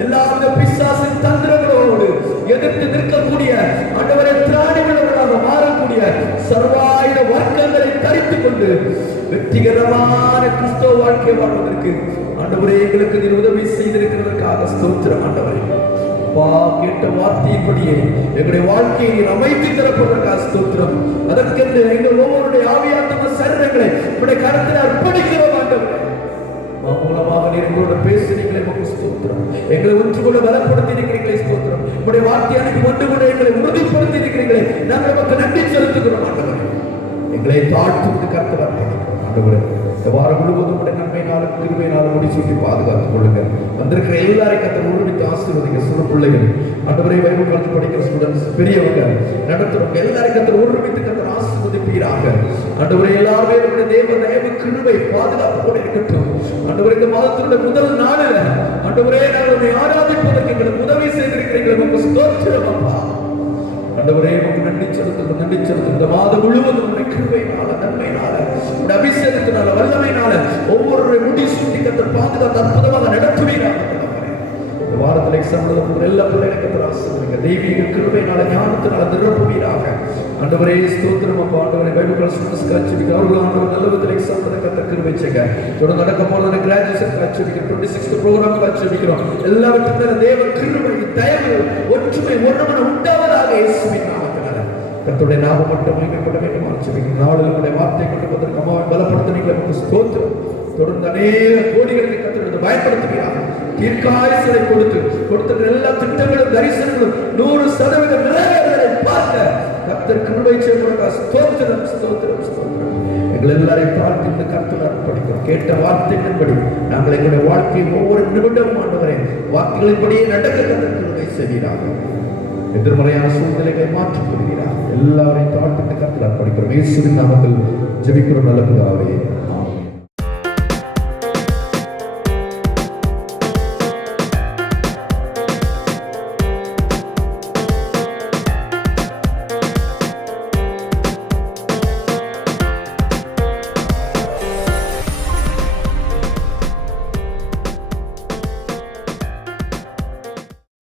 எல்லா பிசாசின் தந்திரங்களோடு எதிர்த்து நிற்கக்கூடிய ஆண்டவரை திராணிகளவர்களாக மாறக்கூடிய சர்வாயுத வர்க்கங்களை தரித்துக் கொண்டு வெற்றிகரமான கிறிஸ்தவ வாழ்க்கை வாழ்வதற்கு ஆண்டவரே எங்களுக்கு நீர் உதவி செய்திருக்கிறதற்காக ஸ்தோத்திரம். ஆண்டவரே கேட்ட வார்த்தையின்படியே எங்களுடைய வாழ்க்கையை நீர் அமைத்து தரப்படுவதற்காக ஸ்தோத்திரம். அதற்கென்று எங்கள் ஒவ்வொருடைய ஆவியாத்ம சரீரங்களை உடைய கருத்தில் அர்ப்பணிக்கிறோம். ஆண்டவரே மூலமாக நீர் எங்களோட பேசுறீங்களே ஸ்தோத்திரம். எங்களை ஒன்று கூட பலப்படுத்தி இருக்கிறீங்களே ஸ்தோத்திரம். உடைய வார்த்தை அனுப்பி ஒன்று கூட எங்களை உறுதிப்படுத்தி இருக்கிறீங்களே நாங்கள் நமக்கு நன்றி செலுத்துகிறோம். ஆண்டவரே எங்களை தாழ்த்துவது கருத்து அர்ப்பணிக்கிறோம். ஆண்டவரே இந்த வாரம் முழுவதும் உடைய நன்மையினாலும் கிருபையினாலும் முடிசூட்டி பாதுகாத்துக் கொள்ளுங்க. வந்திருக்கிற எல்லாரையும் கர்த்தர் ஒருமித்து ஆசீர்வதிங்க. சிறு பிள்ளைகள் ஆண்டவரே பைபிள் காலேஜ் படிக்கிற ஸ்டூடெண்ட்ஸ், பெரியவங்க நடத்துறவங்க எல்லாரையும் கர்த்தர் ஒருமித்து கர்த்தர் ஆசீர்வதிப்பீராக. ஆண்டவரே எல்லாருமே நம்முடைய தேவ தயவு கிருபை பாதுகாப்பு கூட இருக்கட்டும். ஆண்டவரே இந்த மாதத்தினுடைய முதல் நாளில் ஆண்டவரே நாங்கள் ஆராதிப்பதற்கு எங்களுக்கு உதவி செய்திருக்கிறீர்கள். உங்களுக்கு ஸ்தோத்திரம் அப்பா. ஆண்டவரே உங்களுக்கு நன்றி செலுத்துகிறோம், நன்றி செலுத்துகிறோம். இந்த மாதம் முழுவதும் உடைய கிருபையினால, நன்மையினால, உடைய அபிஷேகத்தினால, வல்லமையினால ஒவ்வொரு முடிசூட்டி கர்த்தர் பாதுகாத்து அற்புதமாக நடத்துவீராக. இந்த வாரத்தில் எக்ஸாம்பிள் எல்லா பிள்ளைகளுக்கு ஆசீர்வதிங்க. தெய்வீக கிருபையினால, ஞானத்தினால நிரப்புவீராக. ஆண்டவரே ஸ்தோத்திரம் அப்பா. ஆண்டவரே பைபிள் கிளாஸ் கலச்சிவிக்க அவர்கள் ஆண்டவர் நல்ல விதத்தில் எக்ஸாம்பிள் கர்த்தர் கிருபை செய்யுங்க. தொடர்ந்து நடக்க போறது கிராஜுவேஷன் கலச்சிவிக்கிறோம், 26th ப்ரோக்ராம் கலச்சிவிக்கிறோம். எல்லாவற்றிலும் தேவ கிருபை, தயவு, ஒற்றுமை, ஒருமன உண்டாவதாக இயேசுவின் நாமத்தினால. கர்த்தருடைய நாமம் மட்டும் மகிமைப்பட வேண்டும். ஆசீர்வதிக்கிறோம். நாளில் உடைய வார்த்தை கொண்டு வந்ததற்கு அம்மாவை பலப்படுத்தினீங்களே உங்களுக்கு ஸ்தோத்திரம். தொடர்ந்து அநேக கோடிகளுக்கு கர்த்தர் பயன்படுத்துகிறார். தீர்க்காயுசை கொடுத்த எல்லா திட்டங்களும் தரிசனங்களும் 100% நிறைவேறுவதை பார்க்க கர்த்தர் கிருபை செய்வதற்காக ஸ்தோத்திரம், ஸ்தோத்திரம், ஸ்தோத்திரம். எங்கள் எல்லாரையும் பார்த்து இந்த கர்த்தர் அர்ப்பணிக்கிறோம். கேட்ட வார்த்தைகளின்படி நாங்கள் எங்களுடைய வாழ்க்கையை ஒவ்வொரு நிமிடமும் ஆண்டவரே வார்த்தைகளின்படியே நடக்க கர்த்தர் கிருபை செய்வீராக. எதிர்மறையான சூழ்நிலைகளை மாற்றிக் கொள்கிறார். எல்லாரையும் தாழ்த்தி இந்த கர்த்தர் அர்ப்பணிக்கிறோம். இயேசுவின் நாமத்தில் ஜெபிக்கிறோம் நல்ல பிதாவே.